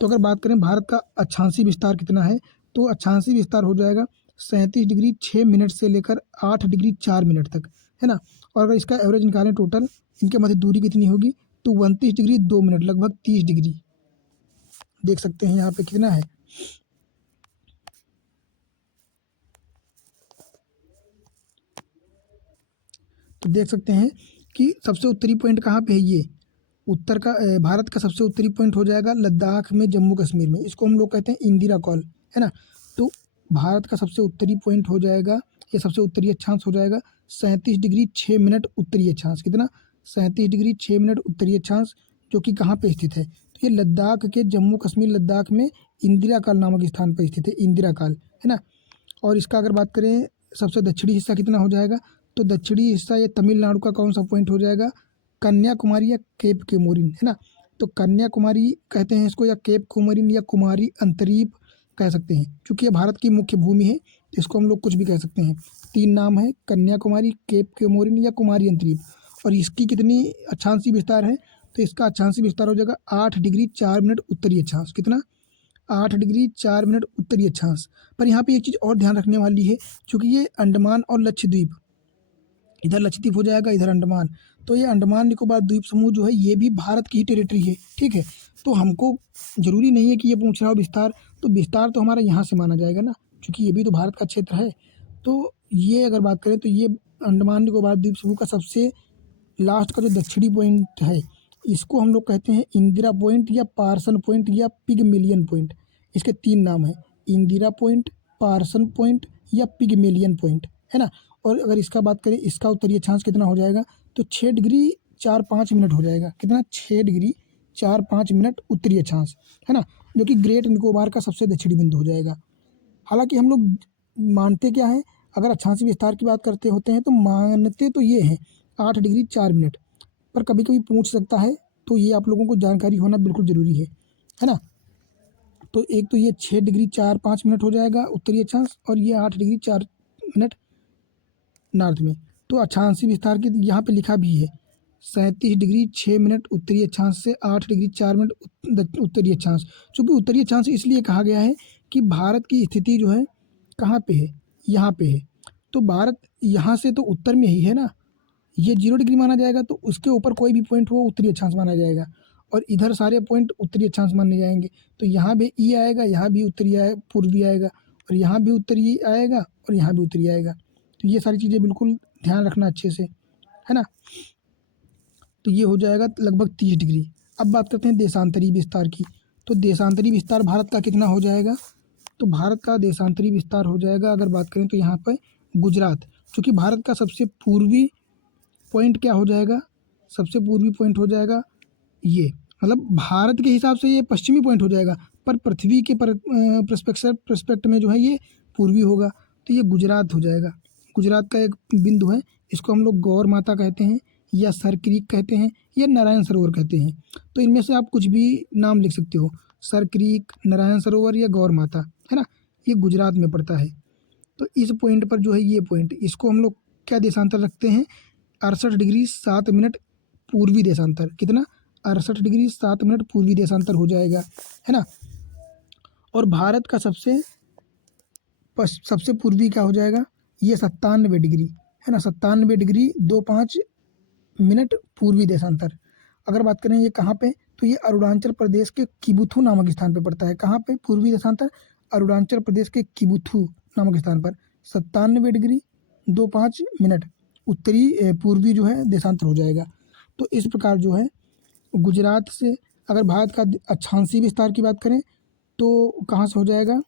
तो अगर बात करें भारत का अक्षांशीय विस्तार कितना है, तो अक्षांशीय विस्तार हो जाएगा 37 डिग्री 6 मिनट से लेकर 8 डिग्री 4 मिनट तक, है ना। और अगर इसका एवरेज निकालें टोटल, इनके मध्य दूरी कितनी होगी, तो 29 डिग्री 2 मिनट, लगभग 30 डिग्री। देख सकते हैं यहाँ पे कितना है, तो देख सकते हैं कि सबसे उत्तरी पॉइंट कहाँ पे है, ये उत्तर का भारत का सबसे उत्तरी पॉइंट हो जाएगा लद्दाख में, जम्मू कश्मीर में, इसको हम लोग कहते हैं इंदिरा कॉल, है ना। तो भारत का सबसे उत्तरी पॉइंट हो जाएगा, ये सबसे उत्तरी अक्षांश हो जाएगा 37 डिग्री 6 मिनट उत्तरी अक्षांश, कितना, 37 डिग्री 6 मिनट उत्तरी अक्षांश, जो कि कहाँ पे स्थित है, तो ये लद्दाख के, जम्मू कश्मीर लद्दाख में इंदिरा काल नामक स्थान पर स्थित है, इंदिरा काल, है ना। और इसका अगर बात करें सबसे दक्षिणी हिस्सा कितना हो जाएगा, तो दक्षिणी हिस्सा ये तमिलनाडु का कौन सा पॉइंट हो जाएगा, कन्याकुमारी या केप कोमोरिन, है ना। तो कन्याकुमारी कहते हैं इसको, या केप कोमोरिन, या कुमारी अंतरीप कह सकते हैं, क्योंकि ये भारत की मुख्य भूमि है, तो इसको हम लोग कुछ भी कह सकते हैं। 3 नाम है, कन्याकुमारी, केप कोमोरिन या कुमारी अंतरीप। और इसकी कितनी अक्षांशीय विस्तार है, तो इसका अक्षांशीय विस्तार हो जाएगा 8 डिग्री 4 मिनट उत्तरी अक्षांश, कितना, 8 डिग्री 4 मिनट उत्तरी अक्षांश। पर यहाँ पे एक चीज़ और ध्यान रखने वाली है, क्योंकि ये अंडमान और लक्षद्वीप, इधर लक्षद्वीप हो जाएगा, इधर अंडमान, तो ये अंडमान निकोबार द्वीप समूह जो है ये भी भारत की ही टेरिटरी है, ठीक है। तो हमको ज़रूरी नहीं है कि ये पूछ रहा हो विस्तार, तो विस्तार तो हमारा यहाँ से माना जाएगा ना, क्योंकि ये भी तो भारत का क्षेत्र है। तो ये अगर बात करें तो ये अंडमान निकोबार द्वीप समूह का सबसे लास्ट का जो दक्षिणी पॉइंट है, इसको हम लोग कहते हैं इंदिरा पॉइंट या पार्सन पॉइंट या पिगमेलियन पॉइंट। इसके 3 नाम हैं, इंदिरा पॉइंट, पार्सन पॉइंट या पिगमेलियन पॉइंट, है ना। और अगर इसका बात करें, इसका उत्तरी अक्षांश कितना हो जाएगा, तो 6 डिग्री 4-5 मिनट हो जाएगा, कितना, 6 डिग्री 4-5 मिनट उत्तरी अक्षांश, है ना, जो कि ग्रेट निकोबार का सबसे दक्षिणी बिंदु हो जाएगा। हालांकि हम लोग मानते क्या है, अगर अक्षांशीय विस्तार की बात करते होते हैं तो मानते तो ये हैं 8 डिग्री 4 मिनट, पर कभी कभी पूछ सकता है, तो ये आप लोगों को जानकारी होना बिल्कुल ज़रूरी है ना। तो एक तो ये 6 डिग्री 4-5 मिनट हो जाएगा उत्तरी अक्षांश, और ये 8 डिग्री 4 मिनट नॉर्थ में। तो अक्षांशीय विस्तार की यहाँ पे लिखा भी है 37 डिग्री 6 मिनट उत्तरी अक्षांश से 8 डिग्री 4 मिनट उत्तरी अक्षांश। चूँकि उत्तरी अक्षांश इसलिए कहा गया है कि भारत की स्थिति जो है कहाँ पे है, यहाँ पे है। तो भारत यहाँ से तो उत्तर में ही है ना, ये 0 डिग्री माना जाएगा, तो उसके ऊपर कोई भी पॉइंट हो उत्तरी अक्षांश माना जाएगा, और इधर सारे पॉइंट उत्तरी अक्षांश माने जाएंगे। तो यहाँ भी ई आएगा, यहाँ भी उत्तरी पूर्वी आएगा, और यहाँ भी उत्तरी आएगा, और यहाँ भी उत्तरी आएगा। तो ये सारी चीज़ें बिल्कुल ध्यान रखना अच्छे से, है ना। तो ये हो जाएगा लगभग 30 डिग्री। अब बात करते हैं देशांतरी विस्तार की। तो देशांतरी विस्तार भारत का कितना हो जाएगा? तो भारत का देशांतरी विस्तार हो जाएगा, अगर बात करें तो यहाँ पर गुजरात, क्योंकि भारत का सबसे पूर्वी पॉइंट क्या हो जाएगा? सबसे पूर्वी पॉइंट हो जाएगा ये, मतलब भारत के हिसाब से ये पश्चिमी पॉइंट हो जाएगा, पर पृथ्वी के प्रस्पेक्ट में जो है ये पूर्वी होगा, तो ये गुजरात हो जाएगा। गुजरात का एक बिंदु है, इसको हम लोग गौर माता कहते हैं, या सर क्रीक कहते हैं, या नारायण सरोवर कहते हैं। तो इनमें से आप कुछ भी नाम लिख सकते हो, सर क्रीक, नारायण सरोवर या गौर माता, है ना। ये गुजरात में पड़ता है। तो इस पॉइंट पर जो है ये पॉइंट, इसको हम लोग क्या देशांतर रखते हैं? 68 डिग्री 7 मिनट पूर्वी देशांतर। कितना? 68 डिग्री 7 मिनट पूर्वी देशांतर हो जाएगा, है ना। और भारत का सबसे पूर्वी क्या हो जाएगा? ये 97 डिग्री, है ना, 97 डिग्री 25 मिनट पूर्वी देशांतर। अगर बात करें ये कहाँ पे, तो ये अरुणाचल प्रदेश के किबुथु नामक स्थान पे पड़ता है। कहाँ पे पूर्वी देशांतर? अरुणाचल प्रदेश के किबुथु नामक स्थान पर 97 डिग्री 25 मिनट उत्तरी पूर्वी जो है देशांतर हो जाएगा। तो इस प्रकार जो है गुजरात से, अगर भारत का अक्षांशीय विस्तार की बात करें तो कहाँ से हो जाएगा?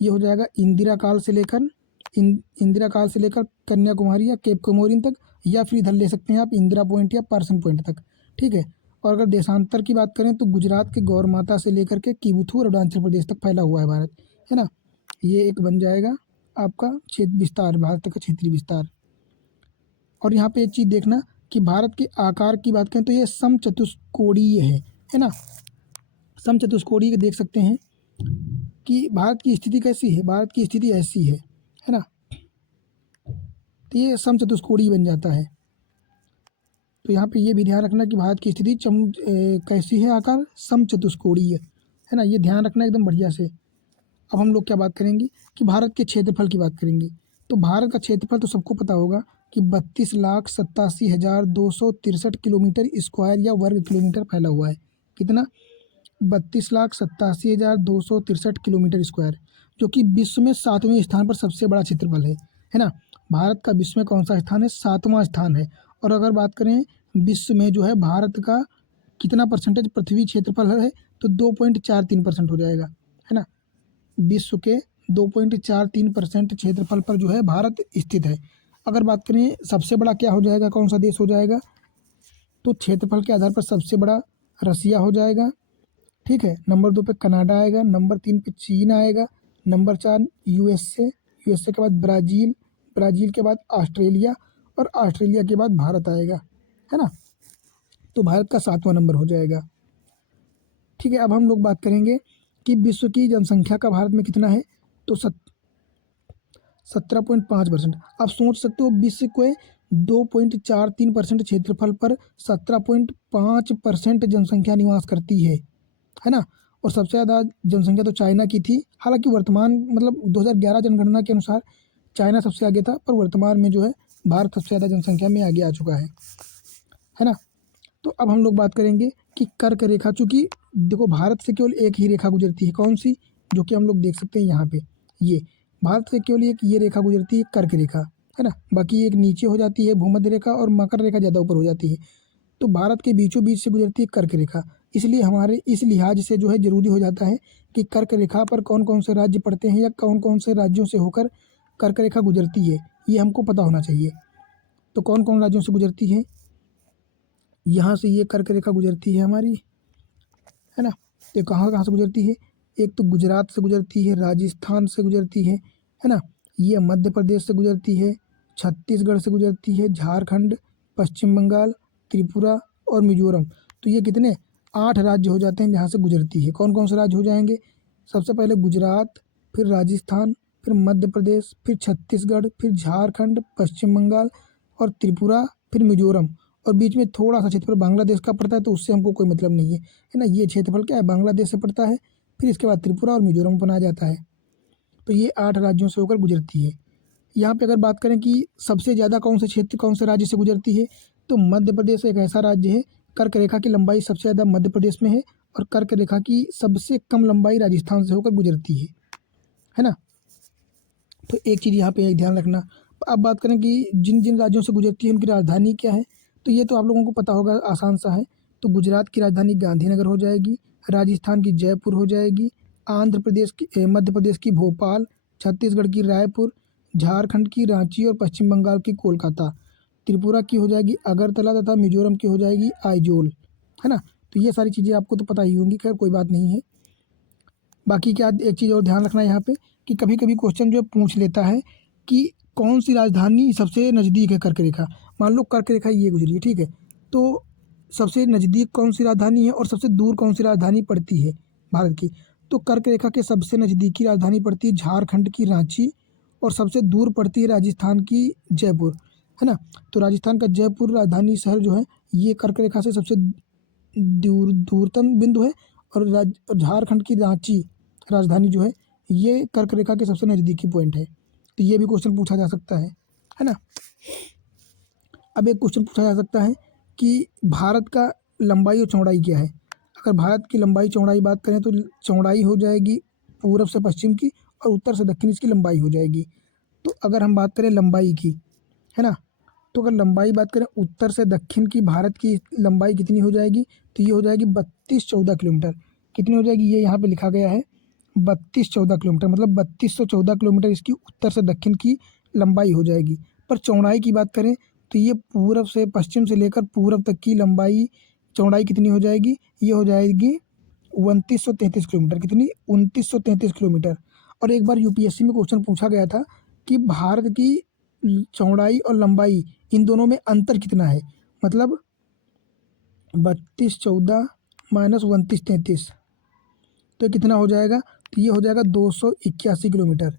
ये हो जाएगा इंदिरा काल से लेकर कन्याकुमारी या केप कोमोरिन तक, या फिर इधर ले सकते हैं आप इंदिरा पॉइंट या पार्सन पॉइंट तक, ठीक है। और अगर देशांतर की बात करें तो गुजरात के गौर माता से लेकर के किबुथु और अरुणाचल प्रदेश तक फैला हुआ है भारत, है ना। ये एक बन जाएगा आपका क्षेत्र विस्तार, भारत का क्षेत्रीय विस्तार। और यहाँ पे एक चीज़ देखना कि भारत के आकार की बात करें तो ये समचतुष्कोणीय है ना। समचतुष्कोणीय देख सकते हैं कि भारत की स्थिति कैसी है? भारत की स्थिति ऐसी है ना। तो ये समचतुष्कोणीय बन जाता है। तो यहाँ पे ये भी ध्यान रखना कि भारत की स्थिति कैसी है? आकार समचतुष्कोणीय, है ना। ये ध्यान रखना एकदम बढ़िया से। अब हम लोग क्या बात करेंगे कि भारत के क्षेत्रफल की बात करेंगे। तो भारत का क्षेत्रफल तो सबको पता होगा कि 32,87,263 किलोमीटर स्क्वायर या वर्ग किलोमीटर फैला हुआ है। कितना? 32,87,263 किलोमीटर स्क्वायर, जो कि विश्व में 7वें स्थान पर सबसे बड़ा क्षेत्रफल है ना। भारत का विश्व में कौन सा स्थान है? 7वां स्थान है। और अगर बात करें विश्व में जो है भारत का कितना परसेंटेज पृथ्वी क्षेत्रफल है, तो 2.43% हो जाएगा, है ना। विश्व के 2.43% क्षेत्रफल पर जो है भारत स्थित है। अगर बात करें सबसे बड़ा क्या हो जाएगा, कौन सा देश हो जाएगा, तो क्षेत्रफल के आधार पर सबसे बड़ा रसिया हो जाएगा, ठीक है। नंबर 2 पे कनाडा आएगा, नंबर 3 पे चीन आएगा, नंबर 4 यूएसए के बाद ब्राज़ील के बाद ऑस्ट्रेलिया, और ऑस्ट्रेलिया के बाद भारत आएगा, है ना। तो भारत का 7वां नंबर हो जाएगा, ठीक है। अब हम लोग बात करेंगे कि विश्व की जनसंख्या का भारत में कितना है, तो 17.5%। आप सोच सकते हो विश्व के 2.43% क्षेत्रफल पर 17.5% जनसंख्या निवास करती है ना। और सबसे ज़्यादा जनसंख्या तो चाइना की थी, हालांकि वर्तमान मतलब 2011 जनगणना के अनुसार चाइना सबसे आगे था, पर वर्तमान में जो है भारत सबसे ज़्यादा जनसंख्या में आगे आ चुका है ना। तो अब हम लोग बात करेंगे कि कर्क रेखा, चूँकि देखो भारत से केवल एक ही रेखा गुजरती है, कौन सी, जो कि हम लोग देख सकते हैं यहाँ पे, ये भारत से केवल एक ये रेखा गुजरती है, कर्क रेखा, है ना। बाकी एक नीचे हो जाती है भूमध्य रेखा, और मकर रेखा ज़्यादा ऊपर हो जाती है। तो भारत के बीचों बीच से गुजरती है कर्क रेखा, इसलिए हमारे इस लिहाज से जो है ज़रूरी हो जाता है कि कर्क रेखा पर कौन कौन से राज्य पड़ते हैं, या कौन कौन से राज्यों से होकर कर्क रेखा गुजरती है, ये हमको पता होना चाहिए। तो कौन कौन राज्यों से गुजरती है? यहाँ से ये कर्क रेखा गुजरती है हमारी, है ना। तो कहाँ कहाँ से गुजरती है? एक तो गुजरात से गुजरती है, राजस्थान से गुजरती है ना। ये मध्य प्रदेश से गुजरती है, छत्तीसगढ़ से गुजरती है, झारखंड, पश्चिम बंगाल, त्रिपुरा और मिजोरम। तो ये कितने 8 राज्य हो जाते हैं जहाँ से गुजरती है। कौन कौन से राज्य हो जाएंगे? सबसे पहले गुजरात, फिर राजस्थान, फिर मध्य प्रदेश, फिर छत्तीसगढ़, फिर झारखंड, पश्चिम बंगाल और त्रिपुरा, फिर मिजोरम। और बीच में थोड़ा सा क्षेत्रफल बांग्लादेश का पड़ता है, तो उससे हमको कोई मतलब नहीं है ना। ये क्षेत्रफल क्या है? बांग्लादेश से पड़ता है, फिर इसके बाद त्रिपुरा और मिजोरम बनाया जाता है। तो ये 8 राज्यों से होकर गुजरती है। यहाँ पे अगर बात करें कि सबसे ज़्यादा कौन से क्षेत्र, कौन से राज्य से गुजरती है, तो मध्य प्रदेश एक ऐसा राज्य है, कर्क रेखा की लंबाई सबसे ज़्यादा मध्य प्रदेश में है, और कर्क रेखा की सबसे कम लंबाई राजस्थान से होकर गुजरती है ना। तो एक चीज़ यहाँ पे एक ध्यान रखना। अब बात करें कि जिन जिन राज्यों से गुजरती है उनकी राजधानी क्या है, तो ये तो आप लोगों को पता होगा, आसान सा है। तो गुजरात की राजधानी गांधीनगर हो जाएगी, राजस्थान की जयपुर हो जाएगी, आंध्र प्रदेश की मध्य प्रदेश की भोपाल, छत्तीसगढ़ की रायपुर, झारखंड की रांची और पश्चिम बंगाल की कोलकाता, त्रिपुरा की हो जाएगी अगरतला तथा मिजोरम की हो जाएगी आइजोल, है ना। तो ये सारी चीज़ें आपको तो पता ही होंगी, खैर कोई बात नहीं है। बाकी क्या एक चीज़ और ध्यान रखना है यहाँ पे कि कभी कभी क्वेश्चन जो है पूछ लेता है कि कौन सी राजधानी सबसे नज़दीक है कर्क रेखा। मान लो कर्क रेखा ये गुजरी है, ठीक है, तो सबसे नज़दीक कौन सी राजधानी है और सबसे दूर कौन सी राजधानी पड़ती है भारत की। तो कर्क रेखा के सबसे नज़दीकी राजधानी पड़ती है झारखंड की रांची और सबसे दूर पड़ती है राजस्थान की जयपुर, है ना। तो राजस्थान का जयपुर राजधानी शहर जो है ये कर्क रेखा से सबसे दूरतम बिंदु है, और झारखंड की रांची राजधानी जो है ये कर्क रेखा के सबसे नज़दीकी पॉइंट है। तो ये भी क्वेश्चन पूछा जा सकता है ना। अब एक क्वेश्चन पूछा जा सकता है कि भारत का लंबाई और चौड़ाई क्या है। अगर भारत की लंबाई चौड़ाई बात करें तो चौड़ाई हो जाएगी पूर्व से पश्चिम की और उत्तर से दक्षिण इसकी लंबाई हो जाएगी। तो अगर हम बात करें लंबाई की, है ना, तो अगर लंबाई बात करें उत्तर से दक्षिण की भारत की लंबाई कितनी हो जाएगी, तो ये हो जाएगी 3214 किलोमीटर। कितनी हो जाएगी, ये यहाँ पे लिखा गया है 3214 किलोमीटर, मतलब 3214 किलोमीटर इसकी उत्तर से दक्षिण की लंबाई हो जाएगी। पर चौड़ाई की बात करें तो ये पूरब से पश्चिम से लेकर पूरब तक की लंबाई चौड़ाई कितनी हो जाएगी, ये हो जाएगी 2933 किलोमीटर। कितनी, 2933 किलोमीटर। और एक बार यूपीएससी में क्वेश्चन पूछा गया था कि भारत की चौड़ाई और लंबाई इन दोनों में अंतर कितना है, मतलब 3214 माइनस 2933 तो कितना हो जाएगा, तो ये हो जाएगा 281 किलोमीटर,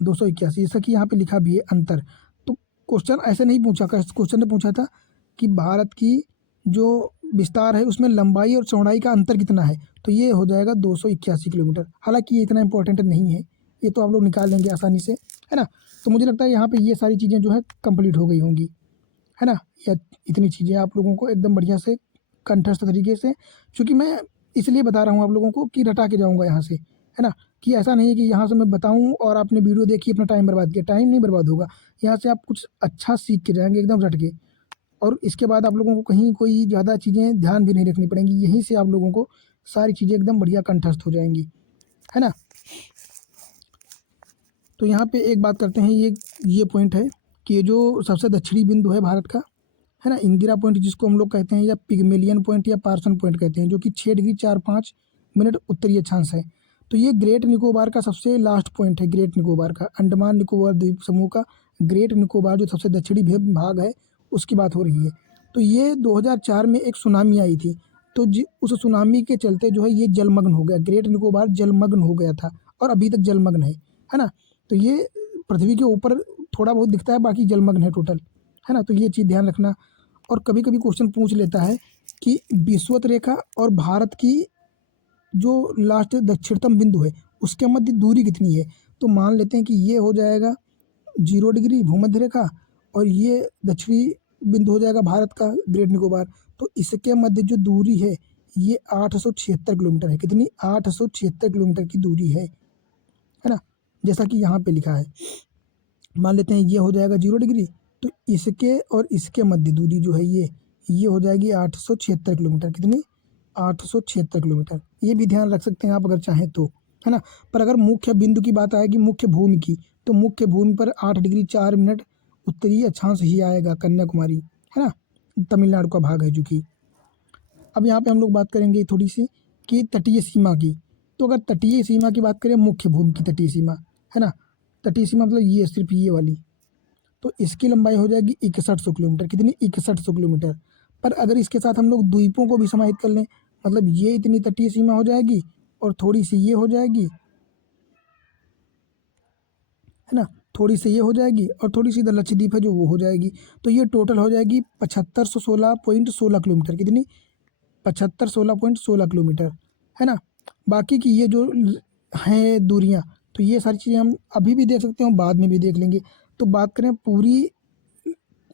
281, जैसा कि यहाँ पे लिखा भी है अंतर। तो क्वेश्चन ऐसे नहीं पूछा, क्वेश्चन ने पूछा था कि भारत की जो विस्तार है उसमें लंबाई और चौड़ाई का अंतर कितना है, तो ये हो जाएगा 281 किलोमीटर। हालांकि ये इतना इंपॉर्टेंट नहीं है, ये तो आप लोग निकाल लेंगे आसानी से, है ना। तो मुझे लगता है यहाँ पे ये सारी चीज़ें जो है कंप्लीट हो गई होंगी, है ना। या इतनी चीज़ें आप लोगों को एकदम बढ़िया से कंठस्थ तरीके से, क्योंकि मैं इसलिए बता रहा हूँ आप लोगों को कि रटा के जाऊँगा यहाँ से, है ना, कि ऐसा नहीं है कि यहाँ से मैं बताऊँ और आपने वीडियो देखी अपना टाइम बर्बाद किया। टाइम नहीं बर्बाद होगा, यहाँ से आप कुछ अच्छा सीख के जाएंगे एकदम रट के, और इसके बाद आप लोगों को कहीं कोई ज़्यादा चीज़ें ध्यान भी नहीं रखनी पड़ेंगी, यहीं से आप लोगों को सारी चीज़ें एकदम बढ़िया कंठस्थ हो जाएंगी, है ना। तो यहाँ पे एक बात करते हैं, ये पॉइंट है कि ये जो सबसे दक्षिणी बिंदु है भारत का, है ना, इंदिरा पॉइंट जिसको हम लोग कहते हैं, या पिगमेलियन पॉइंट या पार्सन पॉइंट कहते हैं, जो कि 6 डिग्री 4 5 मिनट उत्तरी अक्षांश है। तो ये ग्रेट निकोबार का सबसे लास्ट पॉइंट है, ग्रेट निकोबार का, अंडमान निकोबार द्वीप समूह का ग्रेट निकोबार जो सबसे दक्षिणी भाग है उसकी बात हो रही है। तो ये 2004 में एक सुनामी आई थी, तो उस सुनामी के चलते जो है ये जलमग्न हो गया, ग्रेट निकोबार जलमग्न हो गया था और अभी तक जलमग्न है ना। तो ये पृथ्वी के ऊपर थोड़ा बहुत दिखता है, बाकी जलमग्न है टोटल, है ना। तो ये चीज़ ध्यान रखना। और कभी कभी क्वेश्चन पूछ लेता है कि विषुवत रेखा और भारत की जो लास्ट दक्षिणतम बिंदु है उसके मध्य दूरी कितनी है। तो मान लेते हैं कि ये हो जाएगा 0 डिग्री भूमध्य रेखा, और ये दक्षिणी बिंदु हो जाएगा भारत का ग्रेट निकोबार। तो इसके मध्य जो दूरी है ये 876 किलोमीटर है। कितनी, 876 किलोमीटर की दूरी है ना, जैसा कि यहाँ पे लिखा है। मान लेते हैं ये हो जाएगा 0 डिग्री, तो इसके और इसके मध्य दूरी जो है ये हो जाएगी 876 किलोमीटर। कितनी, 876 किलोमीटर। ये भी ध्यान रख सकते हैं आप अगर चाहें तो, है ना। पर अगर मुख्य बिंदु की बात आएगी, मुख्य भूमि की, तो मुख्य भूमि पर 8 डिग्री 4 मिनट उत्तरी अक्षांश ही आएगा, कन्याकुमारी, है ना, तमिलनाडु का भाग है जो कि। अब यहाँ पे हम लोग बात करेंगे थोड़ी सी कि तटीय सीमा की। तो अगर तटीय सीमा की बात करें, मुख्य भूमि की तटीय सीमा, है ना, तटीय सीमा मतलब ये सिर्फ ये वाली, तो इसकी लंबाई हो जाएगी 6100 किलोमीटर। कितनी, 6100 किलोमीटर। पर अगर इसके साथ हम लोग द्वीपों को भी समाहित कर लें, मतलब ये इतनी तटीय सीमा हो जाएगी और थोड़ी सी ये हो जाएगी, है ना, थोड़ी सी ये हो जाएगी और थोड़ी सी इधर लक्षद्वीप है जो वो हो जाएगी। तो ये टोटल हो जाएगी 7516.16 किलोमीटर। कितनी, 7516.16 किलोमीटर, है ना। बाकी की ये जो हैं दूरियाँ, तो ये सारी चीज़ें हम अभी भी देख सकते हैं, बाद में भी देख लेंगे। तो बात करें पूरी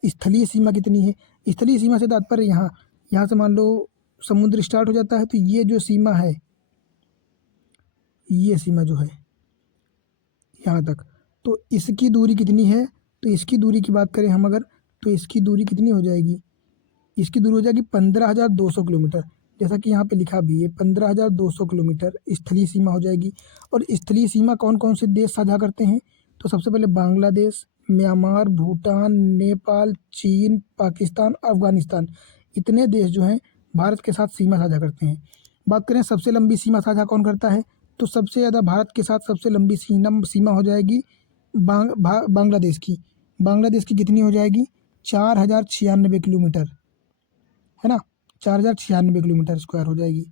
स्थलीय सीमा कितनी है। स्थलीय सीमा से तात्पर्य यहाँ से मान लो समुद्र स्टार्ट हो जाता है, तो ये जो सीमा है, ये सीमा जो है यहाँ तक, तो इसकी दूरी कितनी है। तो इसकी दूरी की बात करें हम अगर, तो इसकी दूरी कितनी हो जाएगी, इसकी दूरी हो जाएगी 15,200 किलोमीटर। जैसा कि यहाँ पे लिखा भी है 15,200 किलोमीटर स्थलीय सीमा हो जाएगी। और स्थलीय सीमा कौन कौन से देश साझा करते हैं? तो सबसे पहले बांग्लादेश, म्यांमार, भूटान, नेपाल, चीन, पाकिस्तान, अफगानिस्तान, इतने देश जो हैं भारत के साथ सीमा साझा करते हैं। बात करें सबसे लंबी सीमा साझा कौन करता है, तो सबसे ज़्यादा भारत के साथ सबसे लंबी सीमा हो जाएगी बांग्लादेश की। बांग्लादेश की कितनी हो जाएगी? 4,096 किलोमीटर, है ना, 4,096 किलोमीटर स्क्वायर हो जाएगी।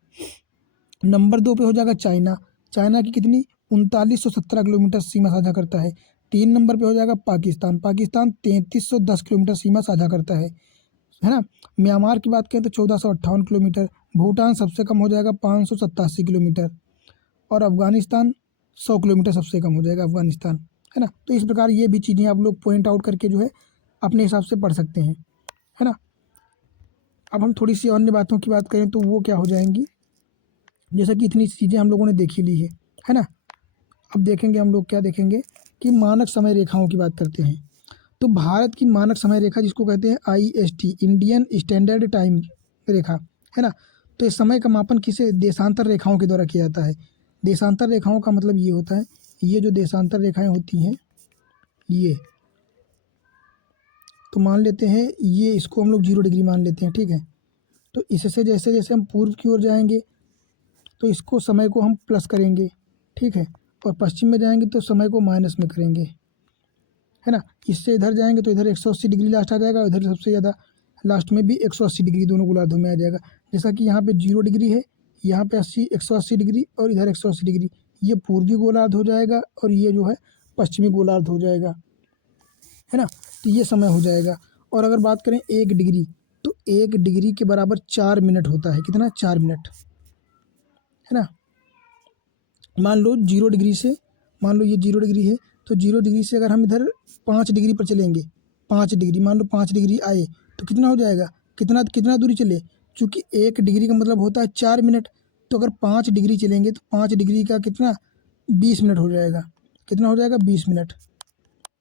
नंबर 2 पे हो जाएगा चाइना। चाइना की कितनी? 3,917 किलोमीटर सीमा साझा करता है। 3 नंबर पे हो जाएगा पाकिस्तान। पाकिस्तान 3,310 किलोमीटर सीमा साझा करता है ना। म्यांमार की बात करें तो 1,458 किलोमीटर। भूटान सबसे कम हो जाएगा 587 किलोमीटर। और अफगानिस्तान 100 किलोमीटर सबसे कम हो जाएगा अफगानिस्तान, है ना। तो इस प्रकार ये भी चीज़ें आप लोग पॉइंट आउट करके जो है अपने हिसाब से पढ़ सकते हैं, है ना। अब हम थोड़ी सी अन्य बातों की बात करें तो वो क्या हो जाएंगी, जैसा कि इतनी चीज़ें हम लोगों ने देखी ली है ना। अब देखेंगे हम लोग क्या देखेंगे कि मानक समय रेखाओं की बात करते हैं। तो भारत की मानक समय रेखा जिसको कहते हैं IST, इंडियन स्टैंडर्ड टाइम रेखा, है ना। तो इस समय का मापन किसे देशांतर रेखाओं के द्वारा किया जाता है। देशांतर रेखाओं का मतलब ये होता है, ये जो देशांतर रेखाएं होती हैं ये, तो मान लेते हैं ये, इसको हम लोग 0 डिग्री मान लेते हैं, ठीक है। तो इससे जैसे जैसे हम पूर्व की ओर जाएंगे तो इसको समय को हम प्लस करेंगे, ठीक है। और पश्चिम में जाएंगे तो समय को माइनस में करेंगे, है ना। इससे इधर जाएंगे तो इधर 180 डिग्री लास्ट आ जाएगा, इधर सबसे ज़्यादा लास्ट में भी 180 डिग्री, दोनों गोलार्धों में आ जाएगा। जैसा कि यहाँ पे 0 डिग्री है, यहाँ पे 180 डिग्री और इधर 180 डिग्री, ये पूर्वी गोलार्ध हो जाएगा और ये जो है पश्चिमी गोलार्ध हो जाएगा, है ना। तो ये समय हो जाएगा। और अगर बात करें 1 डिग्री, तो 1 डिग्री के बराबर 4 मिनट होता है। कितना? 4 मिनट, है ना। मान लो 0 डिग्री से, मान लो ये 0 डिग्री है, तो 0 डिग्री से अगर हम इधर 5 डिग्री पर चलेंगे, 5 डिग्री, मान लो 5 डिग्री आए तो कितना हो जाएगा, कितना कितना दूरी चले, चूँकि 1 डिग्री का मतलब होता है 4 मिनट, तो अगर 5 डिग्री चलेंगे तो 5 डिग्री का कितना, 20 मिनट हो जाएगा। कितना हो जाएगा? 20 मिनट,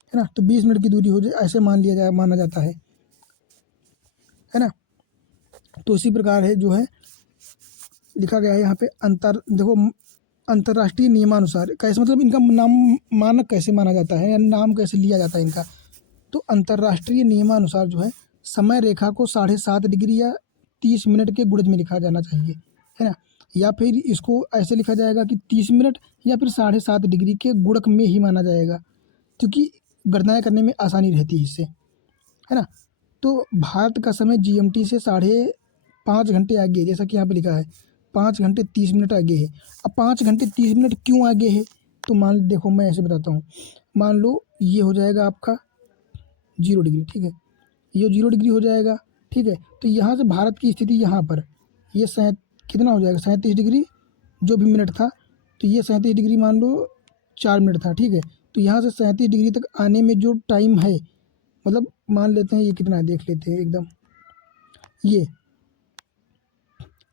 है ना। तो 20 मिनट की दूरी हो जाए, ऐसे माना जाता है ना। तो इसी प्रकार है जो है लिखा गया है यहाँ पे देखो अंतर्राष्ट्रीय नियमानुसार कैसे, मतलब इनका नाम मानक कैसे माना जाता है या नाम कैसे लिया जाता है इनका। तो अंतर्राष्ट्रीय नियमानुसार जो है समय रेखा को 7.5 डिग्री या 30 मिनट के गुणज में लिखा जाना चाहिए, है ना। या फिर इसको ऐसे लिखा जाएगा कि 30 मिनट या फिर 7.5 डिग्री के गुणक में ही माना जाएगा, क्योंकि गणनाएँ करने में आसानी रहती है इससे, है ना। तो भारत का समय GMT से 5.5 घंटे आगे है, जैसा कि यहाँ पे लिखा है 5 घंटे 30 मिनट आगे है। अब 5 घंटे 30 मिनट क्यों आगे है, तो देखो मैं ऐसे बताता हूँ। मान लो ये हो जाएगा आपका 0 डिग्री, ठीक है, ये 0 डिग्री हो जाएगा, ठीक है। तो यहाँ से भारत की स्थिति यहाँ पर, ये कितना हो जाएगा, 37 डिग्री जो भी मिनट था, तो ये 37 डिग्री मान लो 4 मिनट था, ठीक है। तो यहाँ से 37 डिग्री तक आने में जो टाइम है, मतलब मान लेते हैं ये कितना है, देख लेते हैं एकदम, ये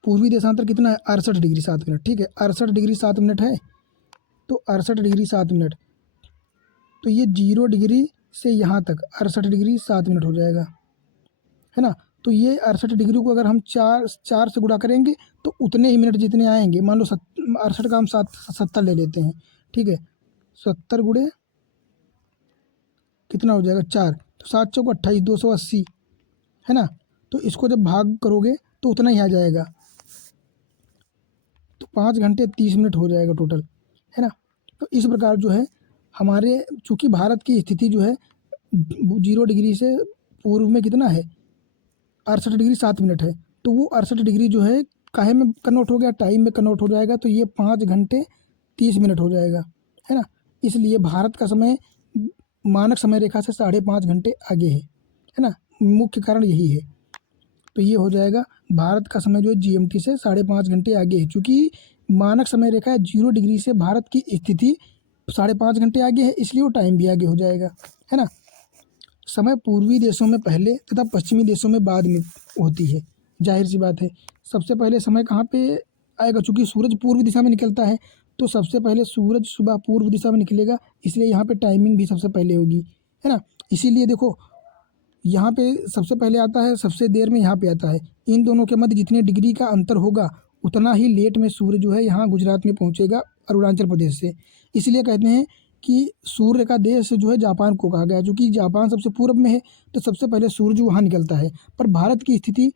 पूर्वी देशांतर कितना है, 68 डिग्री 7 मिनट, ठीक है। 68 डिग्री 7 मिनट है, तो 68 डिग्री 7 मिनट, तो ये 0 डिग्री से यहाँ तक 68 डिग्री 7 मिनट हो जाएगा, है ना। तो ये 68 डिग्री को अगर हम 4 से गुणा करेंगे तो उतने ही मिनट जितने आएंगे, मान लो 68 का हम 70 ले लेते हैं, ठीक है। 70 गुणे कितना हो जाएगा, 4, तो 7 चौक 28, 280, है ना। तो इसको जब भाग करोगे तो उतना ही आ जाएगा, तो 5 घंटे 30 मिनट हो जाएगा टोटल, है ना। तो इस प्रकार जो है हमारे, चूँकि भारत की स्थिति जो है 0 डिग्री से पूर्व में कितना है, 68 डिग्री 7 मिनट है, तो वो 68 डिग्री जो है काहे में कन्वर्ट हो गया, टाइम में कन्वर्ट हो जाएगा, तो ये 5 घंटे 30 मिनट हो जाएगा, है ना। इसलिए भारत का समय मानक समय रेखा से 5.5 घंटे आगे है ना। मुख्य कारण यही है। तो ये हो जाएगा भारत का समय जो है GMT से 5.5 घंटे आगे है, चूँकि मानक समय रेखा है 0 डिग्री से भारत की स्थिति 5.5 घंटे आगे है, इसलिए वो टाइम भी आगे हो जाएगा, है ना। समय पूर्वी देशों में पहले तथा पश्चिमी देशों में बाद में होती है, जाहिर सी बात है। सबसे पहले समय कहाँ पे आएगा, चूँकि सूरज पूर्व दिशा में निकलता है, तो सबसे पहले सूरज सुबह पूर्व दिशा में निकलेगा, इसलिए यहाँ पे टाइमिंग भी सबसे पहले होगी, है ना। इसीलिए देखो यहाँ पे सबसे पहले आता है, सबसे देर में यहाँ पे आता है। इन दोनों के मध्य जितने डिग्री का अंतर होगा उतना ही लेट में सूर्य जो है यहाँ गुजरात में पहुँचेगा अरुणाचल प्रदेश से। इसलिए कहते हैं कि सूर्य का देश जो है जापान को कहा गया है, क्योंकि जापान सबसे पूर्व में है तो सबसे पहले सूर्य वहाँ निकलता है। पर भारत की स्थिति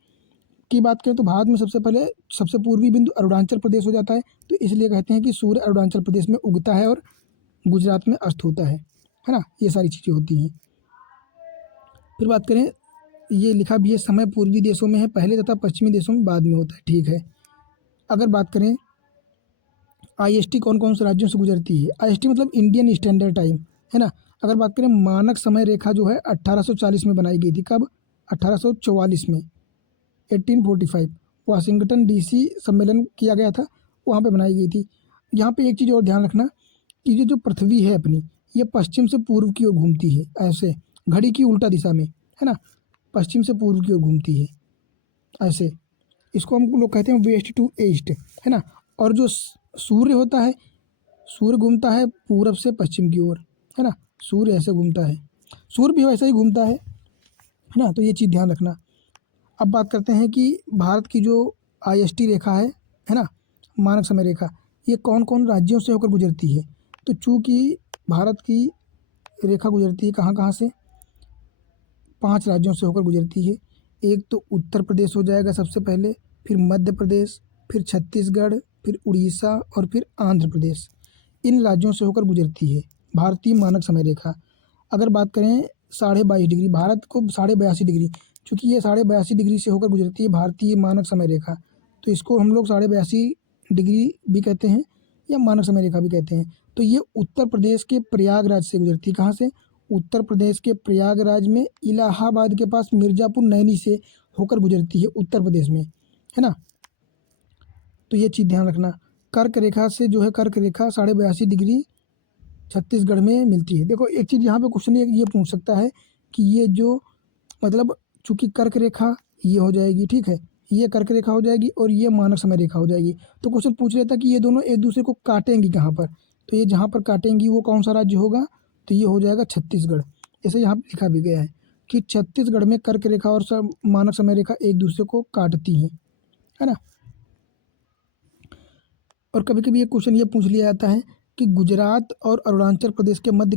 की बात करें तो भारत में सबसे पहले सबसे पूर्वी बिंदु अरुणाचल प्रदेश हो जाता है, तो इसलिए कहते हैं कि सूर्य अरुणाचल प्रदेश में उगता है और गुजरात में अस्त होता है ना। ये सारी चीज़ें होती हैं। फिर बात करें, ये लिखा भी है समय पूर्वी देशों में है पहले तथा पश्चिमी देशों में बाद में होता है, ठीक है। अगर बात करें आईएसटी कौन कौन से राज्यों से गुजरती है, आईएसटी मतलब इंडियन स्टैंडर्ड टाइम, है ना। अगर बात करें मानक समय रेखा जो है 1840 में बनाई गई थी, कब, 1844 में, 1845 वाशिंगटन डीसी सम्मेलन किया गया था, वहाँ पे बनाई गई थी। यहाँ पे एक चीज़ और ध्यान रखना कि ये जो पृथ्वी है अपनी, ये पश्चिम से पूर्व की ओर घूमती है, ऐसे घड़ी की उल्टा दिशा में, है ना, पश्चिम से पूर्व की ओर घूमती है ऐसे। इसको हम लोग कहते हैं वेस्ट टू ईस्ट, है ना। और जो सूर्य होता है, सूर्य घूमता है पूरब से पश्चिम की ओर, है ना, सूर्य ऐसे घूमता है, सूर्य भी वैसे ही घूमता है ना। तो ये चीज़ ध्यान रखना। अब बात करते हैं कि भारत की जो आईएसटी रेखा है ना, मानक समय रेखा, ये कौन कौन राज्यों से होकर गुजरती है। तो चूँकि भारत की रेखा गुजरती है कहाँ कहाँ से, 5 राज्यों से होकर गुजरती है। एक तो उत्तर प्रदेश हो जाएगा सबसे पहले, फिर मध्य प्रदेश, फिर छत्तीसगढ़, फिर उड़ीसा और फिर आंध्र प्रदेश। इन राज्यों से होकर गुजरती है भारतीय मानक समय रेखा। अगर बात करें 22.5 डिग्री, भारत को 82.5 डिग्री, चूँकि ये 82.5 डिग्री से होकर गुजरती है भारतीय मानक समय रेखा, तो इसको हम लोग 82.5 डिग्री भी कहते हैं या मानक समय रेखा भी कहते हैं। तो ये उत्तर प्रदेश के प्रयागराज से गुजरती है, कहाँ से, उत्तर प्रदेश के प्रयागराज में इलाहाबाद के पास मिर्ज़ापुर नैनी से होकर गुजरती है उत्तर प्रदेश में, है ना। तो ये चीज़ ध्यान रखना। कर्क रेखा से जो है, कर्क रेखा 82.5 डिग्री छत्तीसगढ़ में मिलती है। देखो एक चीज़ यहाँ पे क्वेश्चन ये पूछ सकता है कि ये जो मतलब चूँकि कर्क रेखा ये हो जाएगी, ठीक है, ये कर्क रेखा हो जाएगी और ये मानक समय रेखा हो जाएगी, तो क्वेश्चन पूछ लेता कि ये दोनों एक दूसरे को काटेंगी कहाँ पर। तो ये जहाँ पर काटेंगी वो कौन सा राज्य होगा, तो ये हो जाएगा छत्तीसगढ़। ऐसे यहाँ पर लिखा भी गया है कि छत्तीसगढ़ में कर्क रेखा और मानक समय रेखा एक दूसरे को काटती हैं, है ना। और कभी कभी ये क्वेश्चन ये पूछ लिया जाता है कि गुजरात और अरुणाचल प्रदेश के मध्य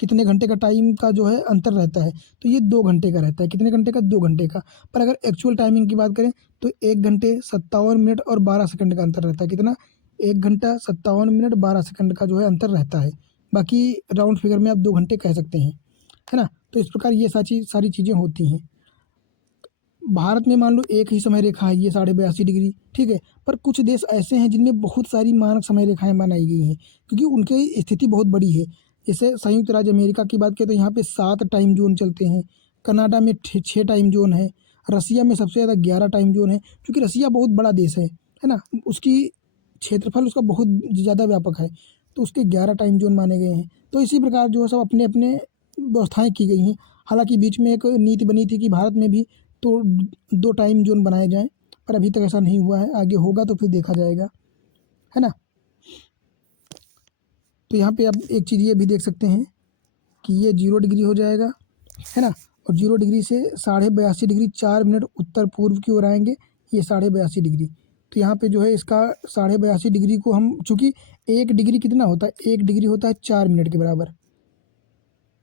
कितने घंटे का टाइम का जो है अंतर रहता है, तो ये 2 घंटे का रहता है। कितने घंटे का, 2 घंटे का। पर अगर एक्चुअल टाइमिंग की बात करें तो 1 घंटे 57 मिनट और 12 सेकंड का अंतर रहता है। कितना, 1 घंटा 57 मिनट 12 सेकंड का जो है अंतर रहता है। बाकी राउंड फिगर में आप 2 घंटे कह सकते हैं, है ना। तो इस प्रकार ये सारी चीज़ें होती हैं। भारत में मान लो एक ही समय रेखा है, ये 82.5 डिग्री, ठीक है। पर कुछ देश ऐसे हैं जिनमें बहुत सारी मानक समय रेखाएं बनाई गई हैं, क्योंकि उनकी स्थिति बहुत बड़ी है। जैसे संयुक्त राज्य अमेरिका की बात करें तो यहाँ पे 7 टाइम जोन चलते हैं, कनाडा में 6 टाइम जोन है, रसिया में सबसे ज़्यादा 11 टाइम जोन है, क्योंकि रसिया बहुत बड़ा देश है ना, उसकी क्षेत्रफल उसका बहुत ज़्यादा व्यापक है, तो उसके 11 टाइम जोन माने गए हैं। तो इसी प्रकार जो है सब अपने अपने व्यवस्थाएँ की गई हैं। हालांकि बीच में एक नीति बनी थी कि भारत में भी तो 2 टाइम जोन बनाए जाएँ, पर अभी तक ऐसा नहीं हुआ है, आगे होगा तो फिर देखा जाएगा, है ना। तो यहाँ पे आप एक चीज़ ये भी देख सकते हैं कि ये 0 डिग्री हो जाएगा, है ना, और 0 डिग्री से 82.5 डिग्री 4 मिनट उत्तर पूर्व की ओर आएंगे, ये 82.5 डिग्री। तो यहाँ पे जो है इसका 82.5 डिग्री को हम, चूँकि 1 डिग्री कितना होता है, 1 डिग्री होता है 4 मिनट के बराबर,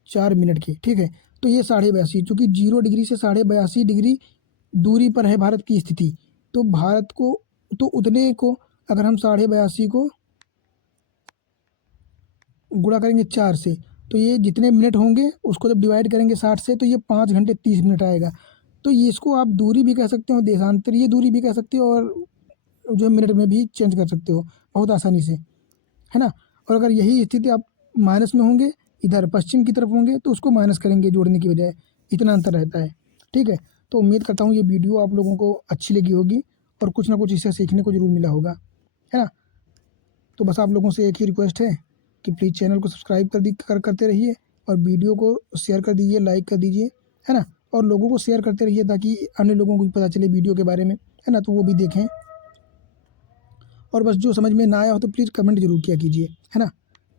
4 मिनट की, ठीक है। तो ये 82.5, चूँकि 0 डिग्री से 82.5 डिग्री दूरी पर है भारत की स्थिति, तो भारत को, तो उतने को अगर हम 82.5 को गुणा करेंगे 4 से, तो ये जितने मिनट होंगे उसको जब डिवाइड करेंगे 60 से, तो ये 5 घंटे 30 मिनट आएगा। तो ये इसको आप दूरी भी कह सकते हो, देशांतरीय दूरी भी कह सकते हो, और जो मिनट में भी चेंज कर सकते हो बहुत आसानी से, है ना। और अगर यही स्थिति आप माइनस में होंगे, इधर पश्चिम की तरफ होंगे, तो उसको माइनस करेंगे जोड़ने की बजाय, इतना अंतर रहता है, ठीक है। तो उम्मीद करता हूँ ये वीडियो आप लोगों को अच्छी लगी होगी और कुछ ना कुछ इससे सीखने को ज़रूर मिला होगा, है ना। तो बस आप लोगों से एक ही रिक्वेस्ट है कि प्लीज़ चैनल को सब्सक्राइब करते रहिए और वीडियो को शेयर कर दीजिए, लाइक कर दीजिए, है ना। और लोगों को शेयर करते रहिए ताकि अन्य लोगों को भी पता चले वीडियो के बारे में, है ना, तो वो भी देखें। और बस जो समझ में ना आया हो तो प्लीज़ कमेंट जरूर किया कीजिए, है ना।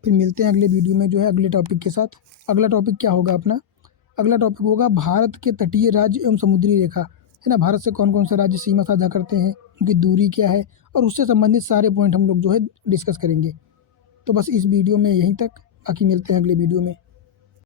फिर मिलते हैं अगले वीडियो में जो है अगले टॉपिक के साथ। अगला टॉपिक क्या होगा अपना, अगला टॉपिक होगा भारत के तटीय राज्य एवं समुद्री रेखा, है ना, भारत से कौन कौन से राज्य सीमा साझा करते हैं, उनकी दूरी क्या है, और उससे संबंधित सारे पॉइंट हम लोग जो है डिस्कस करेंगे। तो बस इस वीडियो में यहीं तक, बाकी मिलते हैं अगले वीडियो में।